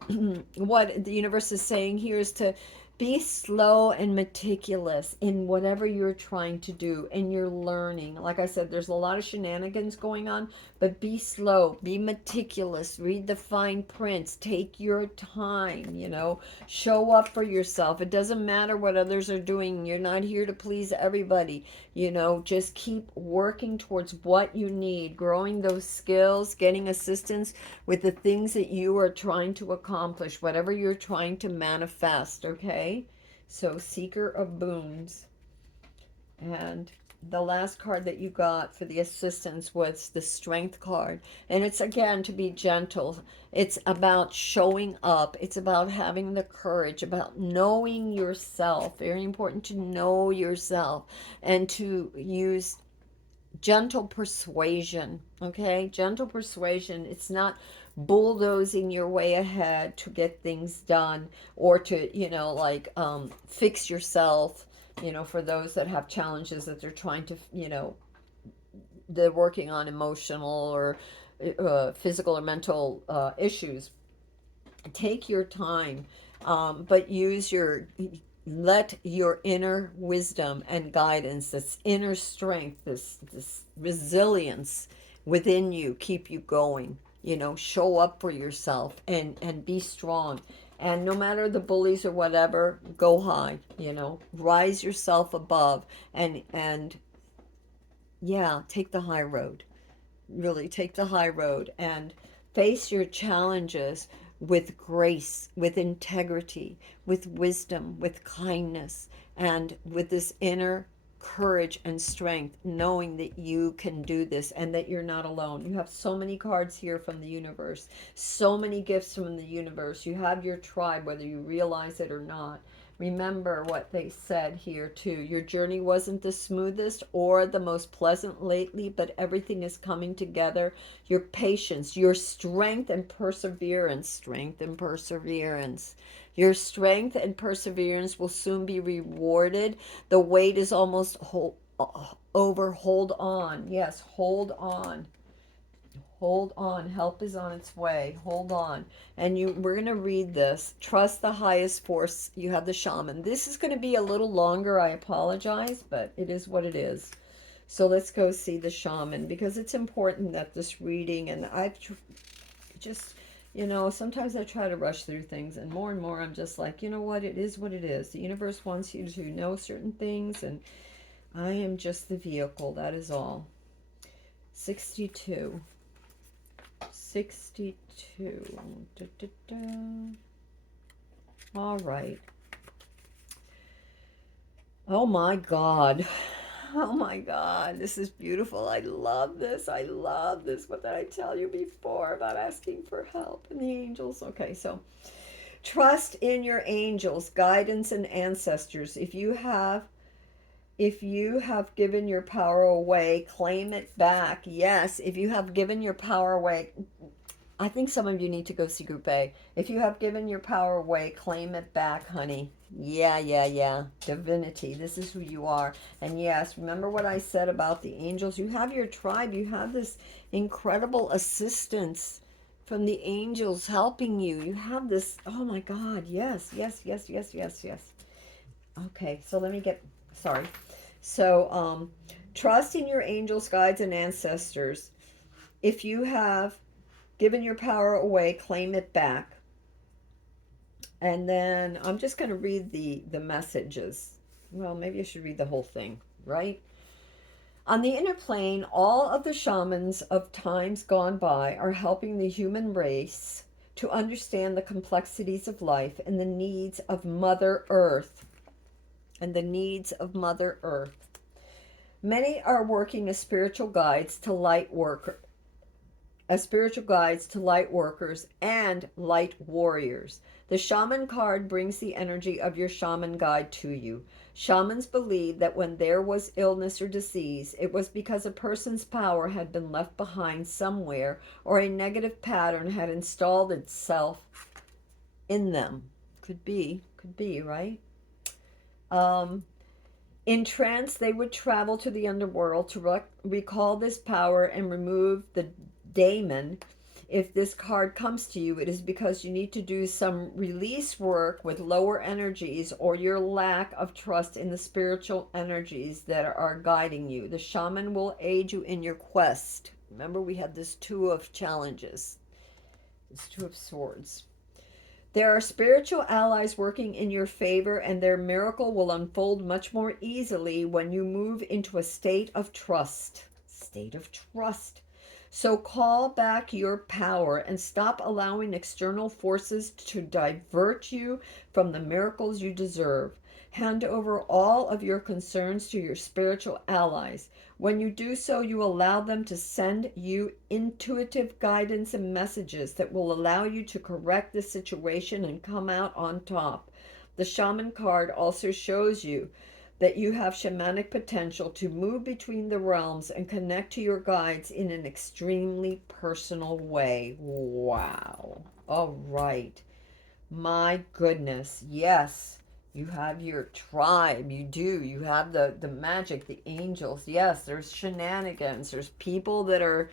what the universe is saying here is to be slow and meticulous in whatever you're trying to do, and you're learning. Like I said, there's a lot of shenanigans going on, but be slow, be meticulous, read the fine prints, take your time, show up for yourself. It doesn't matter what others are doing. You're not here to please everybody. Just keep working towards what you need, growing those skills, getting assistance with the things that you are trying to accomplish, whatever you're trying to manifest, okay? So, Seeker of Boons. And the last card that you got for the assistance was the Strength card. And it's, again, to be gentle. It's about showing up. It's about having the courage, about knowing yourself. Very important to know yourself, and to use gentle persuasion. Okay? Gentle persuasion. It's not bulldozing your way ahead to get things done, or to fix yourself, for those that have challenges that they're trying to, they're working on emotional or physical or mental issues. Take your time, but let your inner wisdom and guidance, this inner strength, this resilience within you, keep you going. Show up for yourself, and be strong. And no matter the bullies or whatever, go high. Rise yourself above, and yeah, take the high road. Really take the high road, and face your challenges with grace, with integrity, with wisdom, with kindness, and with this inner courage and strength, knowing that you can do this and that you're not alone. You have so many cards here from the universe, so many gifts from the universe. You have your tribe, whether you realize it or not. Remember what they said here too. Your journey wasn't the smoothest or the most pleasant lately, but everything is coming together. Your patience, your strength and perseverance, your strength and perseverance will soon be rewarded. The wait is almost over. Hold on. Yes, hold on. Hold on. Help is on its way. Hold on. And we're going to read this. Trust the highest force. You have the shaman. This is going to be a little longer. I apologize, but it is what it is. So let's go see the shaman, because it's important that this reading, and I've just, sometimes I try to rush through things, and more I'm just like, you know what? It is what it is. The universe wants you to know certain things, and I am just the vehicle. That is all. 62. 62. Da, da, da. All right. Oh my God. Oh my God. This is beautiful. I love this. I love this. What did I tell you before about asking for help and the angels? Okay, so trust in your angels, guidance, and ancestors. If you have given your power away, claim it back. Yes, if you have given your power away, I think some of you need to go see Group A. If you have given your power away, claim it back, honey. Yeah. Divinity. This is who you are. And yes, remember what I said about the angels? You have your tribe. You have this incredible assistance from the angels helping you. You have this, oh my God, yes. Okay, so let me get, sorry. So, trust in your angels, guides, and ancestors. If you have given your power away, claim it back. And then I'm just going to read the messages. Well, maybe I should read the whole thing, right? On the inner plane, all of the shamans of times gone by are helping the human race to understand the complexities of life and the needs of Mother Earth. Many are working as spiritual guides to light workers and light warriors. The shaman card brings the energy of your shaman guide to you. Shamans believe that when there was illness or disease, it was because a person's power had been left behind somewhere, or a negative pattern had installed itself in them. Could be, right? In trance, they would travel to the underworld to recall this power and remove the daemon. If this card comes to you, it is because you need to do some release work with lower energies, or your lack of trust in the spiritual energies that are guiding you. The shaman will aid you in your quest. Remember, we had this Two of Challenges, this Two of Swords. There are spiritual allies working in your favor, and their miracle will unfold much more easily when you move into a state of trust. So call back your power and stop allowing external forces to divert you from the miracles you deserve. Hand over all of your concerns to your spiritual allies. When you do so, you allow them to send you intuitive guidance and messages that will allow you to correct the situation and come out on top. The shaman card also shows you that you have shamanic potential to move between the realms and connect to your guides in an extremely personal way. Wow. All right. My goodness. Yes. You have your tribe. You do. You have the magic, the angels. Yes, there's shenanigans. There's people that are,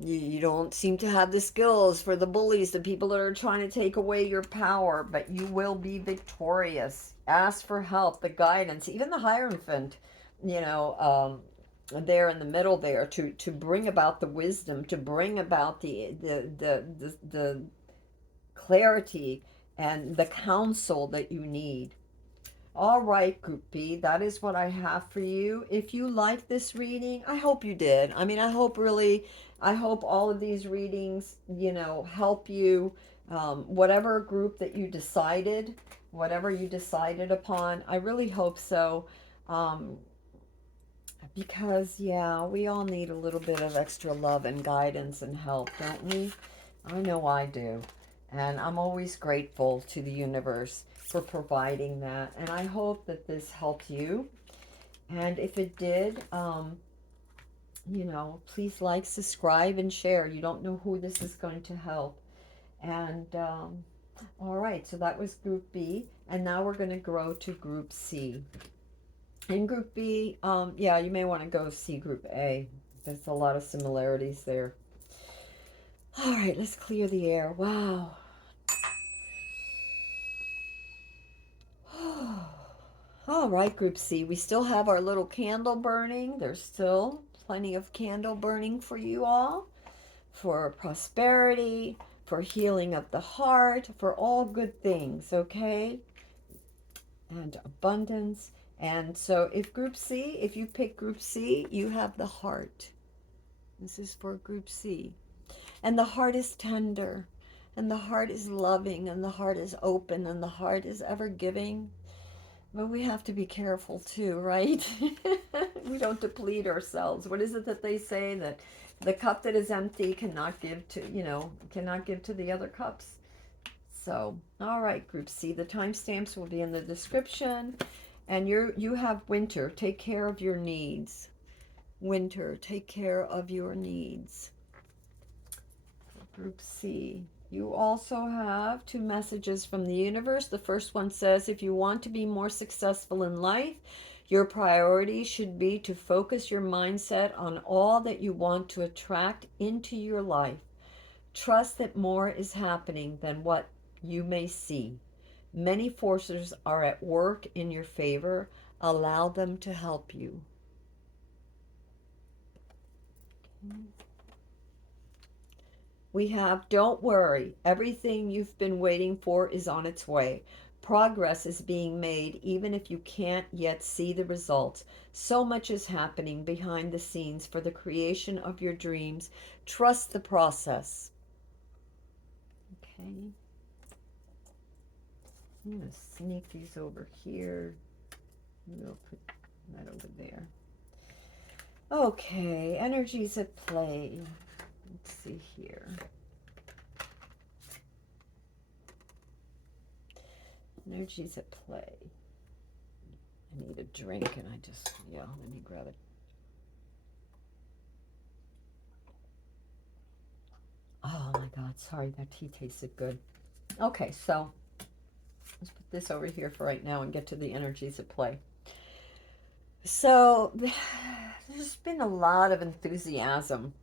you don't seem to have the skills for the bullies, the people that are trying to take away your power, but you will be victorious. Ask for help, the guidance, even the Hierophant, there in the middle there, to bring about the wisdom, to bring about the clarity and the counsel that you need. All right, Group B, that is what I have for you. If you like this reading, I hope you did. I mean, I hope all of these readings, help you. Whatever group that you decided, whatever you decided upon, I really hope so. Um, because, yeah, we all need a little bit of extra love and guidance and help, don't we? I know I do. And I'm always grateful to the universe for providing that. And I hope that this helped you. And if it did, please like, subscribe, and share. You don't know who this is going to help. And all right, so that was Group B. And now we're going to go to Group C. In Group B, yeah, you may want to go see Group A. There's a lot of similarities there. All right, let's clear the air. Wow. All right, Group C, we still have our little candle burning. There's still plenty of candle burning for you all, for prosperity, for healing of the heart, for all good things, okay? And abundance. And so if you pick Group C, you have the heart. This is for Group C. And the heart is tender, and the heart is loving, and the heart is open, and the heart is ever giving. But we have to be careful too, right? We don't deplete ourselves. What is it that they say? That the cup that is empty cannot give to the other cups. So, all right, Group C, the timestamps will be in the description. And you have winter. Take care of your needs. Winter, take care of your needs. Group C. You also have 2 messages from the universe. The first one says, if you want to be more successful in life, your priority should be to focus your mindset on all that you want to attract into your life. Trust that more is happening than what you may see. Many forces are at work in your favor. Allow them to help you. We have, don't worry, everything you've been waiting for is on its way. Progress is being made even if you can't yet see the results. So much is happening behind the scenes for the creation of your dreams. Trust the process. Okay. I'm going to sneak these over here. We'll put that over there. Okay, energies at play. Let's see here. Energies at play. I need a drink and let me grab it. Oh my God, sorry, that tea tasted good. Okay, so let's put this over here for right now and get to the energies at play. So there's been a lot of enthusiasm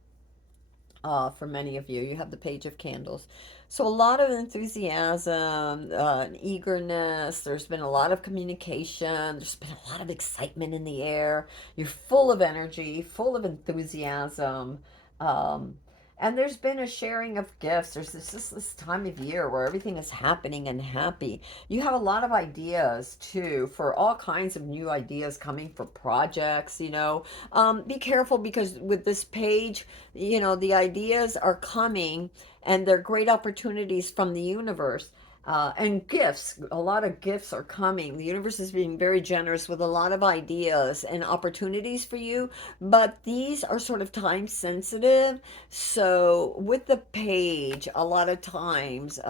for many of you. You have the Page of Candles. So a lot of enthusiasm, and eagerness. There's been a lot of communication. There's been a lot of excitement in the air. You're full of energy, full of enthusiasm. Um, and there's been a sharing of gifts. There's this time of year where everything is happening and happy. You have a lot of ideas too, for all kinds of new ideas coming for projects, Be careful, because with this page, the ideas are coming and they're great opportunities from the universe. And gifts, a lot of gifts are coming. The universe is being very generous with a lot of ideas and opportunities for you, but these are sort of time sensitive. So with the page, a lot of times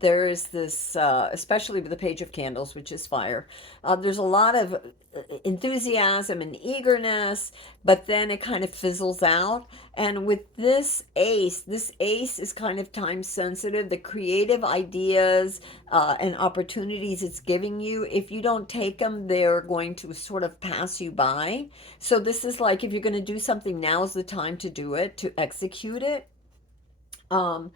there is this, especially with the Page of Candles, which is fire, there's a lot of enthusiasm and eagerness, but then it kind of fizzles out. And with this ace is kind of time sensitive. The creative ideas and opportunities it's giving you, if you don't take them, they're going to sort of pass you by. So this is like, if you're going to do something, now is the time to do it, to execute it. Um,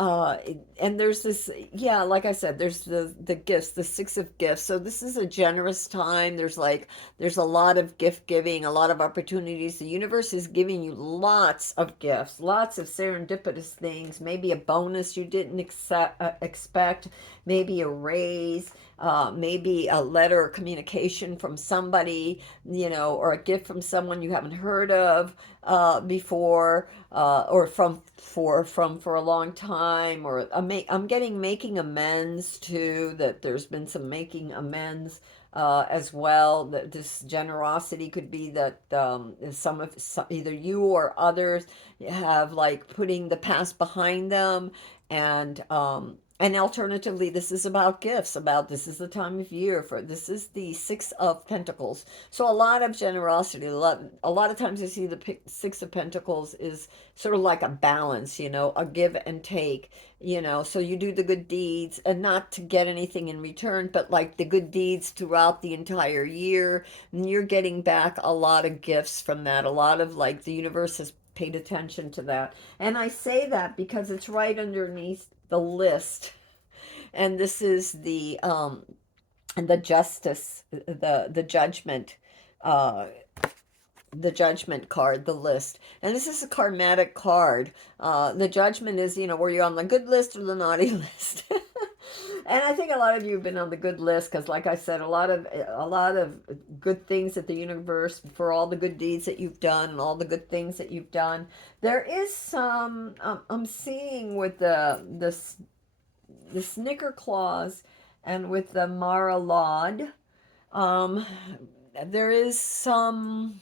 uh and there's this, yeah, like I said, there's the gifts, the 6 of gifts. So this is a generous time. There's a lot of gift giving, a lot of opportunities. The universe is giving you lots of gifts, lots of serendipitous things, maybe a bonus you didn't expect, maybe a raise, maybe a letter or communication from somebody, or a gift from someone you haven't heard of before, or for a long time, or I'm getting making amends too. That there's been some making amends as well. That this generosity could be that either you or others have like putting the past behind them, and alternatively, this is about gifts. About this is the time of year for this is the Six of Pentacles. So a lot of generosity. A lot of times I see the Six of Pentacles is sort of like a balance, a give and take. So you do the good deeds and not to get anything in return, but like the good deeds throughout the entire year, and you're getting back a lot of gifts from that. A lot of like the universe has paid attention to that. And I say that because it's right underneath the list. And this is the justice, the judgment, uh the judgment card, the list. And this is a karmatic card. The judgment is, were you on the good list or the naughty list? And I think a lot of you have been on the good list because, like I said, a lot of good things at the universe for all the good deeds that you've done and all the good things that you've done. There is some I'm seeing with the snicker clause and with the Mara Laud. Um, there is some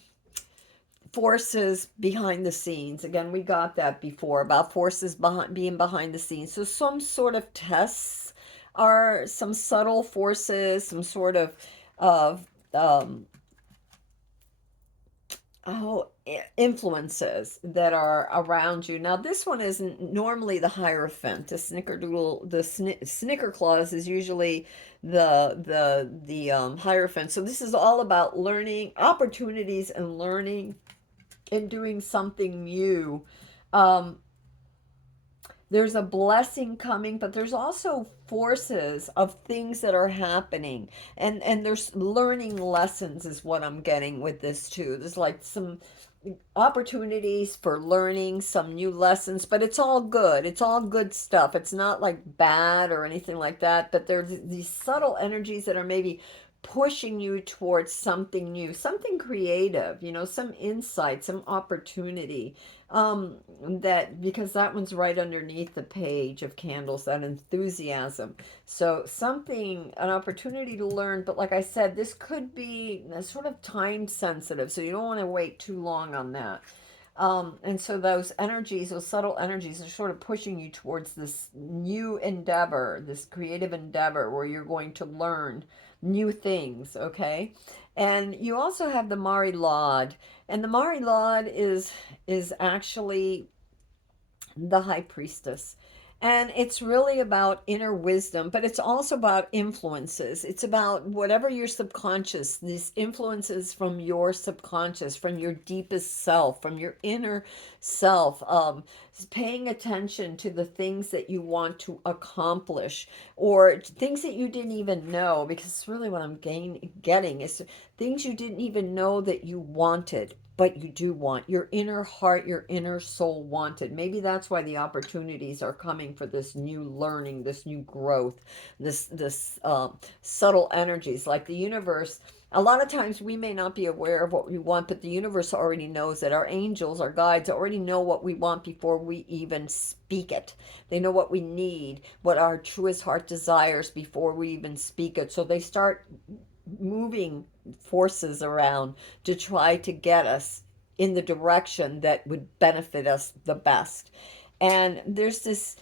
forces behind the scenes. Again, we got that before about forces being behind the scenes. So some sort of tests are some subtle forces, some sort of oh, influences that are around you. Now, this one isn't normally the Hierophant. The snickerdoodle, the snicker clause is usually the Hierophant. So this is all about learning, opportunities, and learning and doing something new. Um, there's a blessing coming, but there's also forces of things that are happening, and there's learning lessons is what I'm getting with this too. There's like some opportunities for learning some new lessons, but it's all good. It's all good stuff. It's not like bad or anything like that, but there's these subtle energies that are maybe pushing you towards something new, something creative, some insight, some opportunity. That because that one's right underneath the page of candles, that enthusiasm. So something, an opportunity to learn, but like I said, this could be sort of time sensitive, so you don't want to wait too long on that. And so those energies, those subtle energies, are sort of pushing you towards this new endeavor, this creative endeavor where you're going to learn new things, okay? And you also have the Mari Laud, and the Mari Laud is actually the high priestess. And it's really about inner wisdom, but it's also about influences. It's about whatever your subconscious, these influences from your subconscious, from your deepest self, from your inner self, paying attention to the things that you want to accomplish or things that you didn't even know, because it's really what I'm getting is things you didn't even know that you wanted, but you do want. Your inner heart, your inner soul wanted. Maybe that's why the opportunities are coming for this new learning, this new growth, this subtle energies. Like the universe, a lot of times we may not be aware of what we want, but the universe already knows it. Our angels, our guides already know what we want before we even speak it. They know what we need, what our truest heart desires before we even speak it. So they start moving forces around to try to get us in the direction that would benefit us the best. And there's this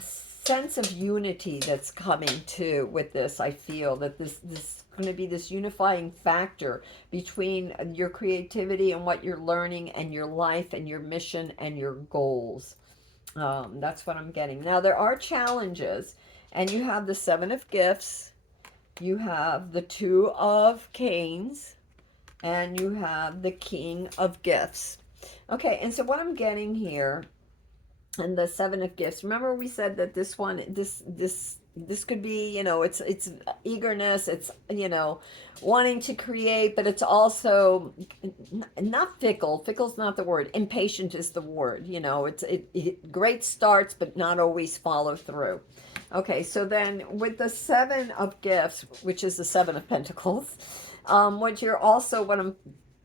sense of unity that's coming too with this. I feel that this going to be this unifying factor between your creativity and what you're learning and your life and your mission and your goals. That's what I'm getting. Now there are challenges, and you have the Seven of Gifts, you have the Two of Canes, and you have the King of Gifts. Okay, and so what I'm getting here, and the Seven of Gifts. Remember, we said that this one, this could be, it's eagerness, it's wanting to create, but it's also not fickle. Fickle's not the word. Impatient is the word. It's great starts, but not always follow through. Okay, so then with the Seven of Gifts, which is the Seven of Pentacles, what you're also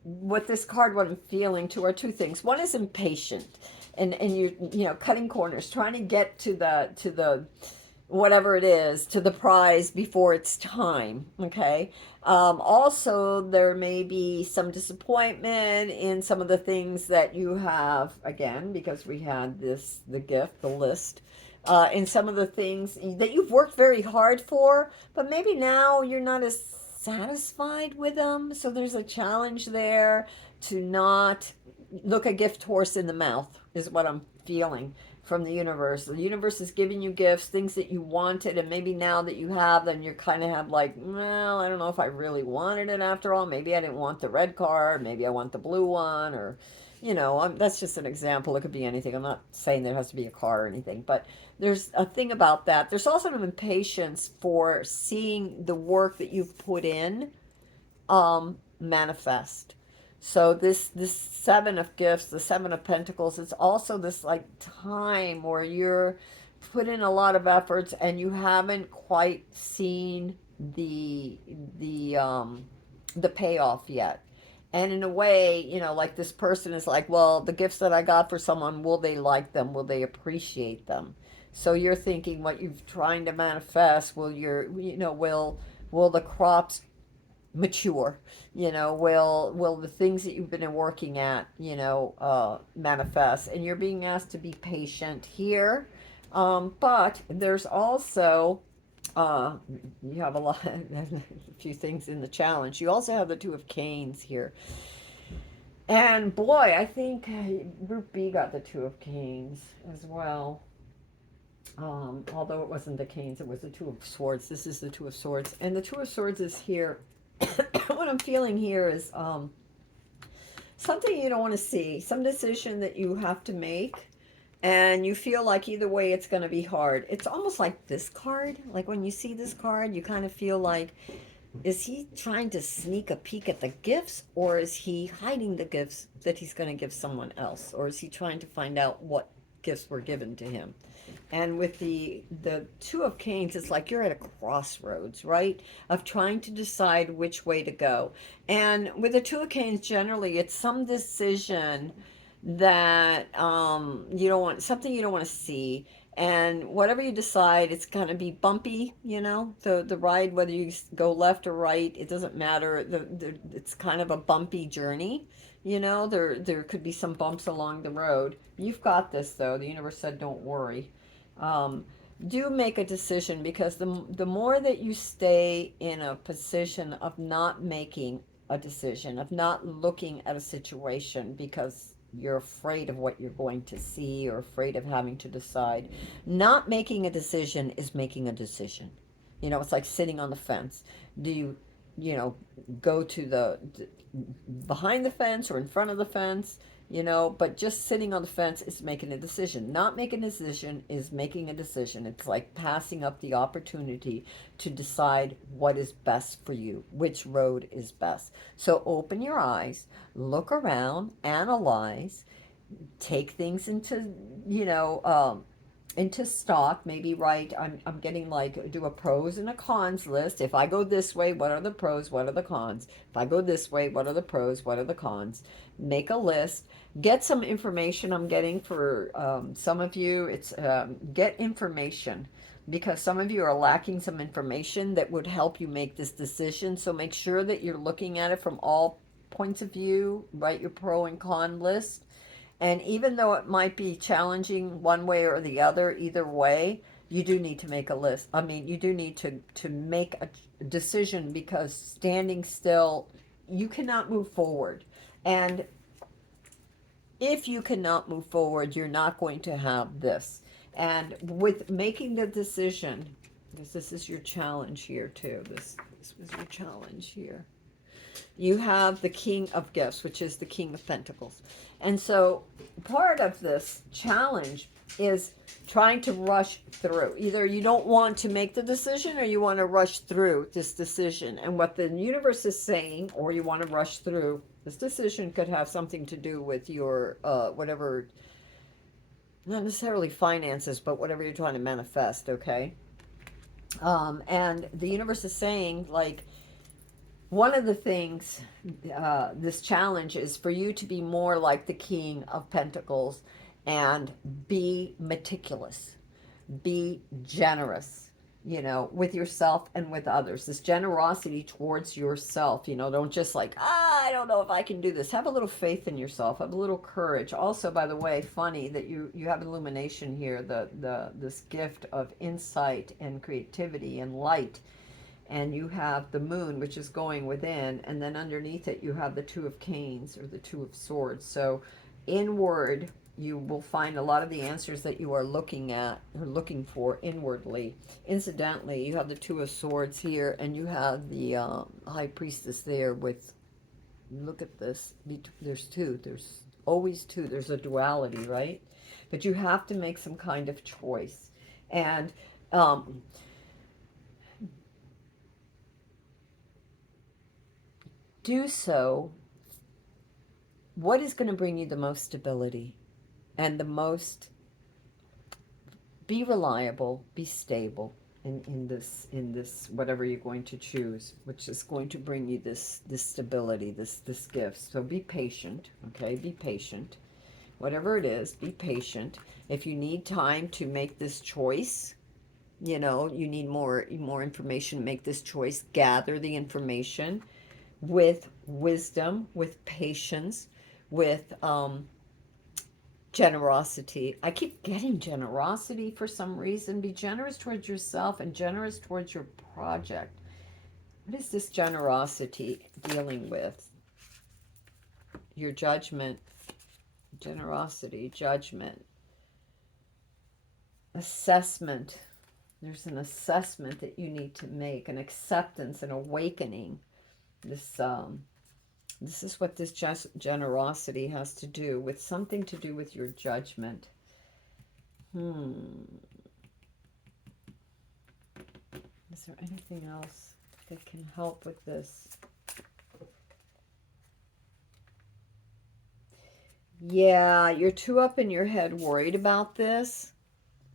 what this card, what I'm feeling too, are two things. One is impatient, and you know, cutting corners, trying to get to the whatever it is, to the prize before it's time. Okay. Also, there may be some disappointment in some of the things that you have, again, because we had the gift, the list, in some of the things that you've worked very hard for, but maybe now you're not as satisfied with them. So there's a challenge there to not look a gift horse in the mouth, is what I'm feeling from the universe. The universe is giving you gifts, things that you wanted, and maybe now that you have them, you're kind of have like, well, I don't know if I really wanted it after all. Maybe I didn't want the red card. Maybe I want the blue one, or, you know, that's just an example. It could be anything. I'm not saying there has to be a car or anything, but there's a thing about that. There's also an impatience for seeing the work that you've put in manifest. So this Seven of Gifts, the Seven of Pentacles, it's also this like time where you're put in a lot of efforts and you haven't quite seen the payoff yet. And in a way, you know, like this person is like, well, the gifts that I got for someone, will they like them? Will they appreciate them? So you're thinking what you're trying to manifest, will the crops mature, will the things that you've been working at, manifest, and you're being asked to be patient here. But there's also uh you have a lot a few things in the challenge. You also have the Two of Canes here, and boy, I think group B got the Two of Canes as well. Although it wasn't the Canes, it was the Two of Swords. This is the Two of Swords, and the Two of Swords is here. What I'm feeling here is something you don't want to see, some decision that you have to make, and you feel like either way it's going to be hard. It's almost like this card. Like when you see this card, you kind of feel like, is he trying to sneak a peek at the gifts, or is he hiding the gifts that he's going to give someone else, or is he trying to find out what gifts were given to him? And with the Two of Canes, it's like you're at a crossroads, right? Of trying to decide which way to go. And with the Two of Canes, generally, it's some decision that you don't want, something you don't want to see. And whatever you decide, it's going to be bumpy, the ride, whether you go left or right, it doesn't matter. It's kind of a bumpy journey. There could be some bumps along the road. You've got this, though. The universe said, don't worry. um, do make a decision, because the more that you stay in a position of not making a decision, of not looking at a situation because you're afraid of what you're going to see or afraid of having to decide, not making a decision is making a decision. It's like sitting on the fence. Do you go to the behind the fence or in front of the fence? But just sitting on the fence is making a decision. Not making a decision is making a decision. It's like passing up the opportunity to decide what is best for you, which road is best. So open your eyes, look around, analyze, take things into stock. Maybe write, I'm getting like, do a pros and a cons list. If I go this way, what are the pros, what are the cons? If I go this way, what are the pros, what are the cons? Make a list. Get some information. I'm getting for some of you, it's get information, because some of you are lacking some information that would help you make this decision. So make sure that you're looking at it from all points of view. Write your pro and con list. And even though it might be challenging one way or the other, either way, you do need to make a list. I mean, you do need to make a decision, because standing still, you cannot move forward. And if you cannot move forward, you're not going to have this. And with making the decision, because this is your challenge here too. This was your challenge here. You have the King of Gifts, which is the King of Pentacles. And so part of this challenge is trying to rush through. Either you don't want to make the decision, or you want to rush through this decision. And what the universe is saying, or you want to rush through this decision, could have something to do with your whatever, not necessarily finances, but whatever you're trying to manifest, okay? And the universe is saying, like, one of the things, this challenge is for you to be more like the King of Pentacles and be meticulous, be generous, with yourself and with others. This generosity towards yourself, don't just like, I don't know if I can do this. Have a little faith in yourself, have a little courage. Also, by the way, funny that you have illumination here, this gift of insight and creativity and light. And you have the moon, which is going within, and then underneath it you have the two of canes, or the two of swords. So inward, you will find a lot of the answers that you are looking at or looking for inwardly. Incidentally, you have the two of swords here, and you have the high priestess there with, look at this, there's two, there's always two, there's a duality, right? But you have to make some kind of choice. And do so. What is going to bring you the most stability and the most, be reliable, be stable in this whatever you're going to choose, which is going to bring you this stability, this gift. So be patient, okay? Be patient. Whatever it is, be patient. If you need time to make this choice, you need more information, make this choice, gather the information with wisdom, with patience, with generosity. I keep getting generosity for some reason. Be generous towards yourself and generous towards your project. What is this generosity dealing with? Your judgment, generosity, judgment, assessment. There's an assessment that you need to make, an acceptance, an awakening. This is what this generosity has to do with, something to do with your judgment. Is there anything else that can help with this? Yeah, you're too up in your head worried about this.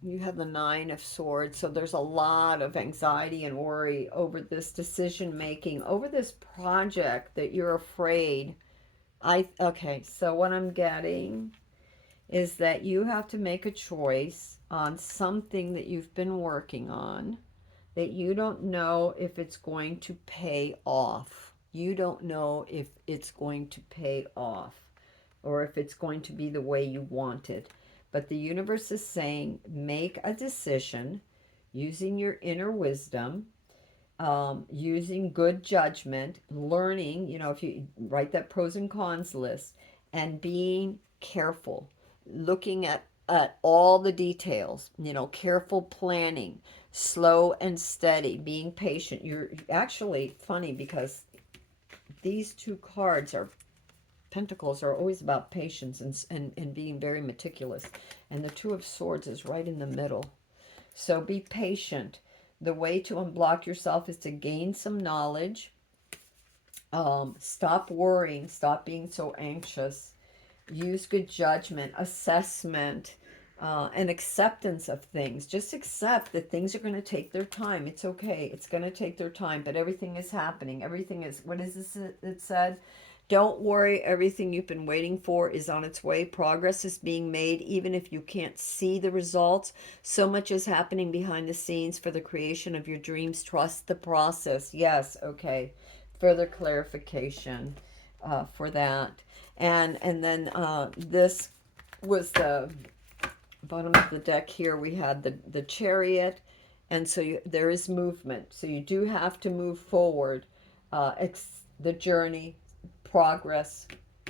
You have the Nine of Swords, so there's a lot of anxiety and worry over this decision making, over this project that you're afraid. Okay, so what I'm getting is that you have to make a choice on something that you've been working on that you don't know if it's going to pay off. You don't know if it's going to pay off or if it's going to be the way you want it. But the universe is saying, make a decision using your inner wisdom, using good judgment, learning, if you write that pros and cons list, and being careful, looking at all the details, careful planning, slow and steady, being patient. You're actually funny because these two cards are Pentacles are always about patience and being very meticulous. And the Two of Swords is right in the middle. So be patient. The way to unblock yourself is to gain some knowledge. Stop worrying. Stop being so anxious. Use good judgment, assessment, and acceptance of things. Just accept that things are going to take their time. It's okay. It's going to take their time, but everything is happening. Everything is, what is this it said? Don't worry, everything you've been waiting for is on its way. Progress is being made, even if you can't see the results. So much is happening behind the scenes for the creation of your dreams. Trust the process. Yes, okay. Further clarification for that. And then this was the bottom of the deck here. We had the Chariot, and so there is movement. So you do have to move forward, the journey, progress,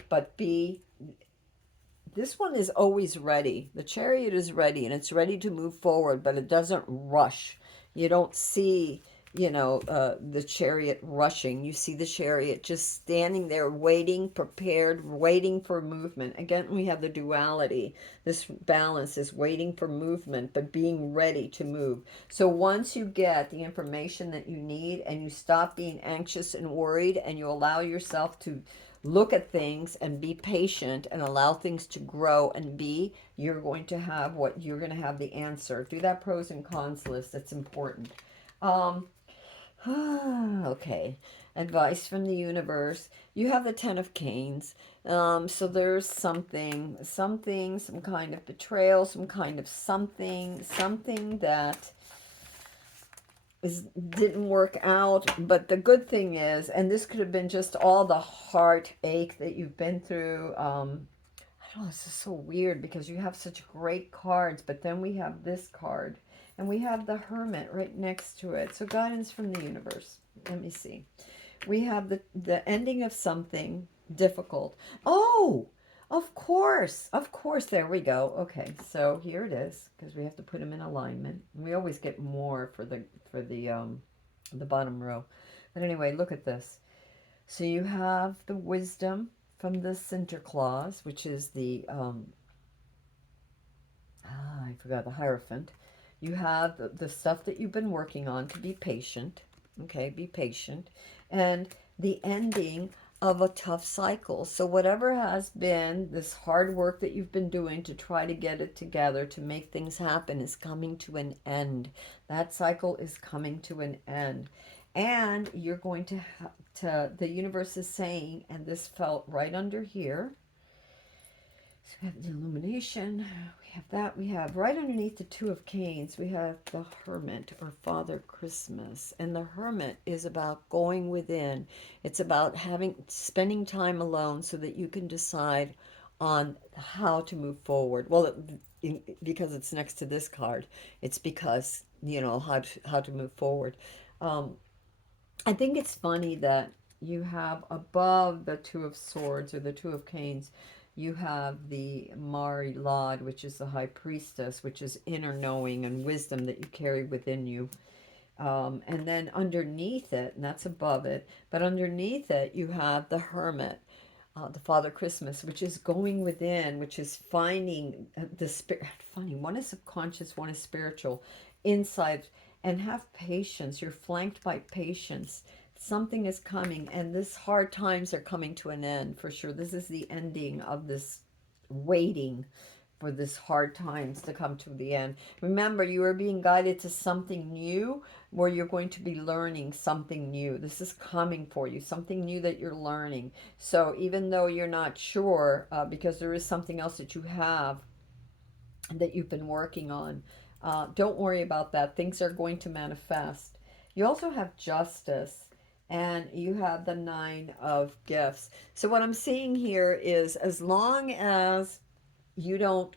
but this one is always ready. The Chariot is ready, and it's ready to move forward, but it doesn't rush. You don't see, the Chariot rushing. You see the Chariot just standing there, waiting, prepared, waiting for movement. Again, we have the duality. This balance is waiting for movement, but being ready to move. So once you get the information that you need and you stop being anxious and worried, and you allow yourself to look at things and be patient and allow things to grow and you're going to have the answer. Do that pros and cons list. It's important. Um, okay. Advice from the universe. You have the Ten of Canes. So there's some kind of betrayal, some kind of something that didn't work out. But the good thing is, and this could have been just all the heartache that you've been through. I don't know, this is so weird because you have such great cards, but then we have this card, and we have the Hermit right next to it. So guidance from the universe. Let me see. We have the ending of something difficult. Oh, of course. There we go. Okay, so here it is because we have to put them in alignment. We always get more for the bottom row. But anyway, look at this. So you have the wisdom from the center clause, which is I forgot, the Hierophant. You have the stuff that you've been working on to be patient. Okay, be patient. And the ending of a tough cycle. So whatever has been this hard work that you've been doing to try to get it together, to make things happen, is coming to an end. That cycle is coming to an end. And you're going the universe is saying, and this felt right under here, so we have the illumination, we have that, we have right underneath the Two of Canes, we have the Hermit or Father Christmas. And the Hermit is about going within. It's about spending time alone so that you can decide on how to move forward. Well, because it's next to this card, it's because, how to move forward. Um, I think it's funny that you have above the Two of Swords or the Two of Canes, you have the Mari Lod, which is the High Priestess, which is inner knowing and wisdom that you carry within you. And then underneath it, and that's above it, but underneath it, you have the Hermit, the Father Christmas, which is going within, which is finding the spirit. Funny, one is subconscious, one is spiritual, inside, and have patience. You're flanked by patience. Something is coming, and this hard times are coming to an end for sure. This is the ending of this waiting for this hard times to come to the end. Remember, you are being guided to something new where you're going to be learning something new. This is coming for you, something new that you're learning. So even though you're not sure, because there is something else that you have that you've been working on, don't worry about that. Things are going to manifest. You also have justice. And you have the Nine of Gifts. So what I'm seeing here is, as long as you don't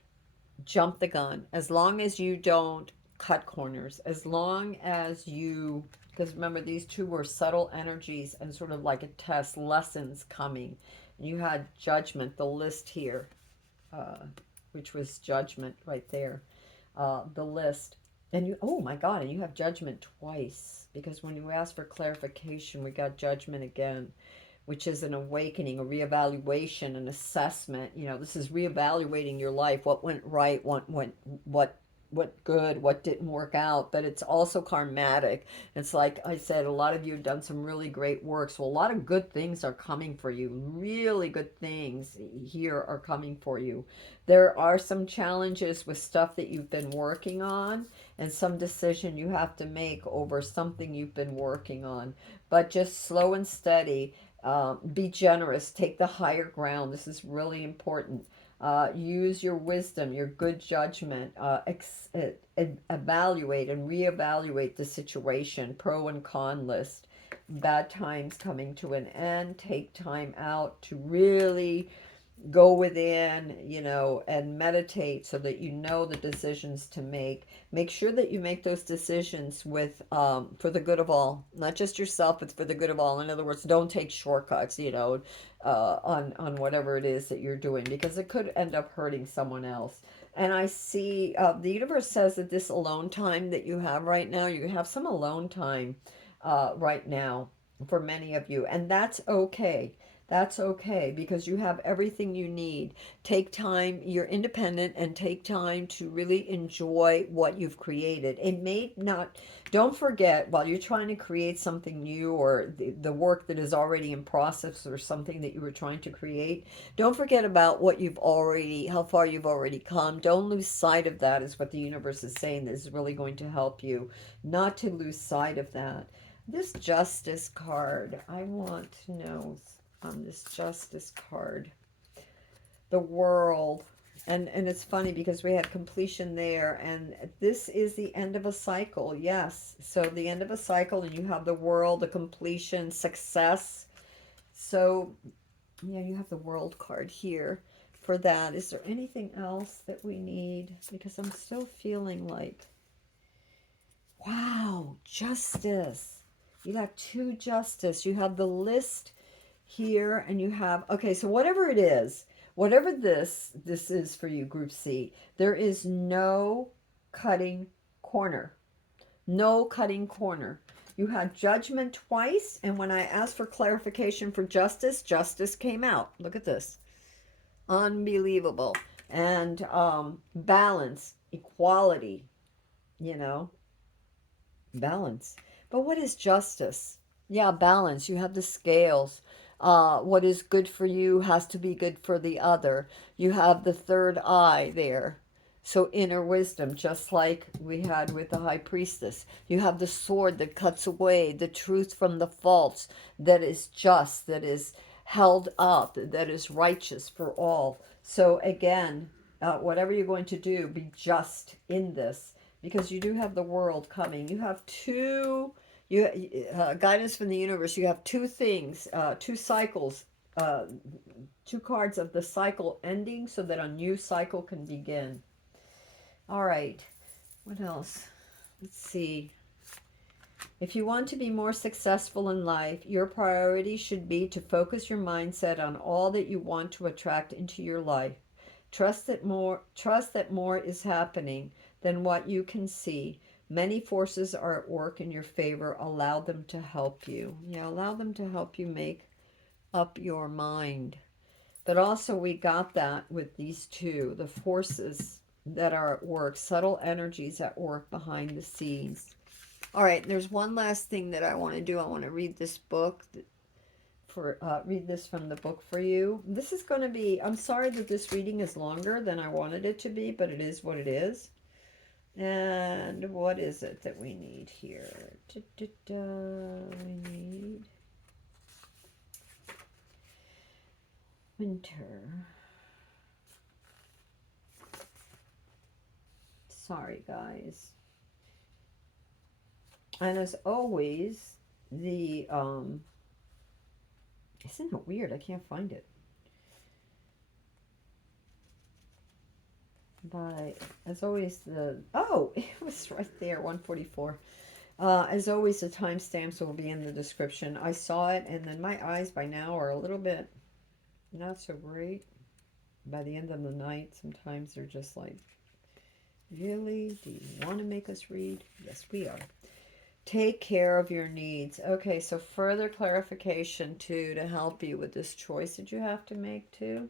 jump the gun, as long as you don't cut corners, as long as you, because remember, these two were subtle energies and sort of like a test, lessons coming. And you had judgment, the list here, uh, which was judgment right there, the list. And you, oh my God, and you have judgment twice, because when you ask for clarification, we got judgment again, which is an awakening, a reevaluation, an assessment. This is reevaluating your life. What went right? What good? What didn't work out? But it's also karmatic. It's like I said, a lot of you have done some really great work. So a lot of good things are coming for you. Really good things here are coming for you. There are some challenges with stuff that you've been working on, and some decision you have to make over something you've been working on. But just slow and steady. Be generous. Take the higher ground. This is really important. Use your wisdom, your good judgment. Evaluate and reevaluate the situation. Pro and con list. Bad times coming to an end. Take time out to really go within, and meditate so that you know the decisions to make. Make sure that you make those decisions with for the good of all, not just yourself, but for the good of all. In other words, don't take shortcuts, on whatever it is that you're doing, because it could end up hurting someone else. And I see the universe says that this alone time that you have right now, you have some alone time right now for many of you, and that's okay. That's okay because you have everything you need. Take time, you're independent, and take time to really enjoy what you've created. It may not, don't forget while you're trying to create something new or the work that is already in process or something that you were trying to create, don't forget about what you've already, how far you've already come. Don't lose sight of that, is what the universe is saying. This is really going to help you not to lose sight of that. This Justice card, I want to know on this Justice card, the world. And it's funny because we had completion there, and this is the end of a cycle. Yes, so the end of a cycle, and you have the world, the completion, success. So yeah, you have the world card here for that. Is there anything else that we need? Because I'm still feeling like, wow, justice. You got two justice. You have the list here, and you have, okay, so whatever it is, whatever this is for you, Group C, there is no cutting corner. No cutting corner. You had judgment twice, and when I asked for clarification for justice, justice came out. Look at this. Unbelievable. And balance, equality, you know, balance. But what is justice? Yeah, balance. You have the scales. What is good for you has to be good for the other. You have the third eye there. So inner wisdom, just like we had with the high priestess. You have the sword that cuts away the truth from the false, that is just, that is held up, that is righteous for all. So again, whatever you're going to do, be just in this, because you do have the world coming. You have two, guidance from the universe. You have two things, two cycles, two cards of the cycle ending so that a new cycle can begin. All right, what else? Let's see. If you want to be more successful in life, your priority should be to focus your mindset on all that you want to attract into your life. Trust that more is happening than what you can see. Many forces are at work in your favor. Allow them to help you. Yeah, allow them to help you make up your mind. But also we got that with these two, the forces that are at work, subtle energies at work behind the scenes. All right, there's one last thing that I want to do. I want to read this book read this from the book for you. This is going to be, I'm sorry that this reading is longer than I wanted it to be, but it is what it is. And what is it that we need here? We need winter. Sorry, guys. And as always, the isn't it weird? I can't find it. But as always, it was right there, 144. As always, the timestamps will be in the description. I saw it, and then my eyes by now are a little bit not so great. By the end of the night, sometimes they're just like, really? Do you want to make us read? Yes, we are. Take care of your needs. Okay, so further clarification too to help you with this choice that you have to make too.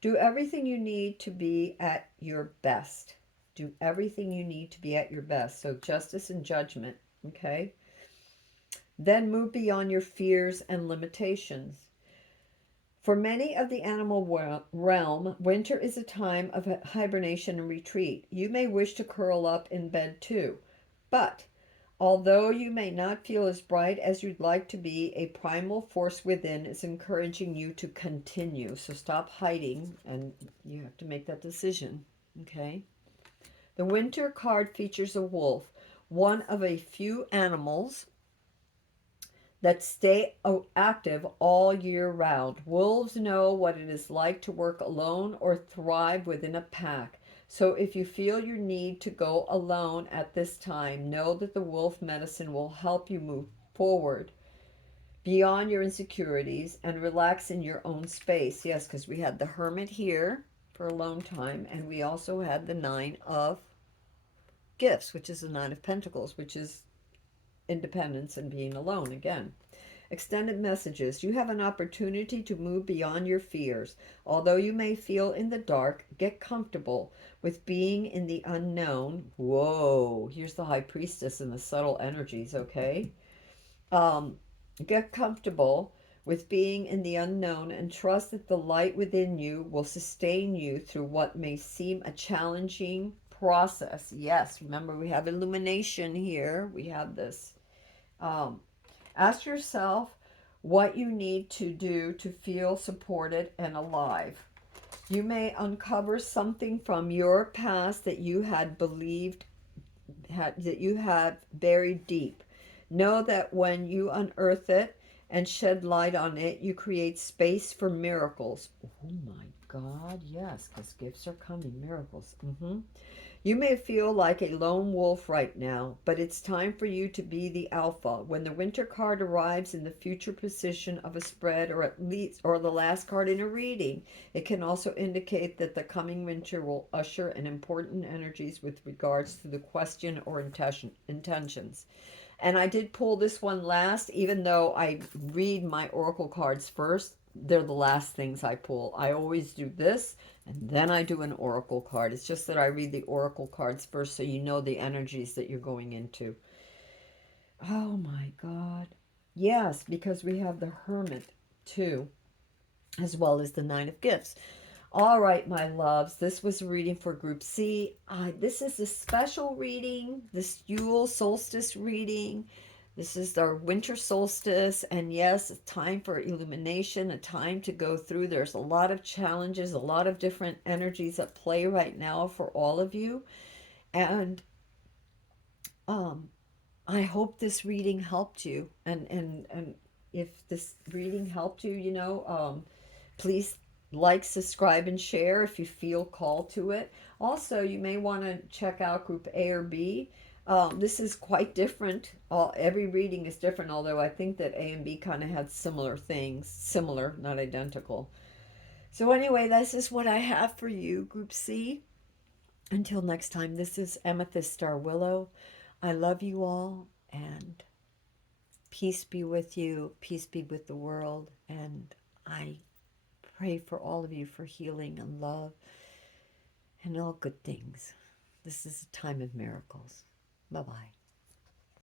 Do everything you need to be at your best. Do everything you need to be at your best. So justice and judgment, okay? Then move beyond your fears and limitations. For many of the animal realm, winter is a time of hibernation and retreat. You may wish to curl up in bed too, but although you may not feel as bright as you'd like to be, a primal force within is encouraging you to continue. So stop hiding, and you have to make that decision, okay? The winter card features a wolf, one of a few animals that stay active all year round. Wolves know what it is like to work alone or thrive within a pack. So if you feel your need to go alone at this time, know that the wolf medicine will help you move forward beyond your insecurities and relax in your own space. Yes, because we had the hermit here for a long time, and we also had the 9 of gifts, which is the 9 of pentacles, which is independence and being alone again. Extended messages. You have an opportunity to move beyond your fears. Although you may feel in the dark, get comfortable with being in the unknown. Whoa, here's the high priestess and the subtle energies, okay? Um, get comfortable with being in the unknown and trust that the light within you will sustain you through what may seem a challenging process. Yes, remember we have illumination here. We have this. Um, ask yourself what you need to do to feel supported and alive. You may uncover something from your past that you had believed that you have buried deep. Know that when you unearth it and shed light on it, you create space for miracles. Oh my God, yes, because gifts are coming, miracles. You may feel like a lone wolf right now, but it's time for you to be the alpha. When the winter card arrives in the future position of a spread, or at least or the last card in a reading, it can also indicate that the coming winter will usher in important energies with regards to the question or intentions. And I did pull this one last, even though I read my oracle cards first. They're the last things I pull. I always do this and then I do an oracle card. It's just that I read the oracle cards first so you know the energies that you're going into. Oh my God. Yes, because we have the Hermit too, as well as the Nine of Gifts. All right, my loves, this was a reading for Group C. This is a special reading, this Yule solstice reading. This is our winter solstice, and yes, a time for illumination, a time to go through. There's a lot of challenges, a lot of different energies at play right now for all of you. And um, I hope this reading helped you. And if this reading helped you, please like, subscribe, and share if you feel called to it. Also, you may want to check out Group A or B. This is quite different. Every reading is different, although I think that A and B kind of had similar things. Similar, not identical. So anyway, this is what I have for you, Group C. Until next time, this is Amethyst Star Willow. I love you all, and peace be with you. Peace be with the world. And I pray for all of you for healing and love and all good things. This is a time of miracles. Bye-bye.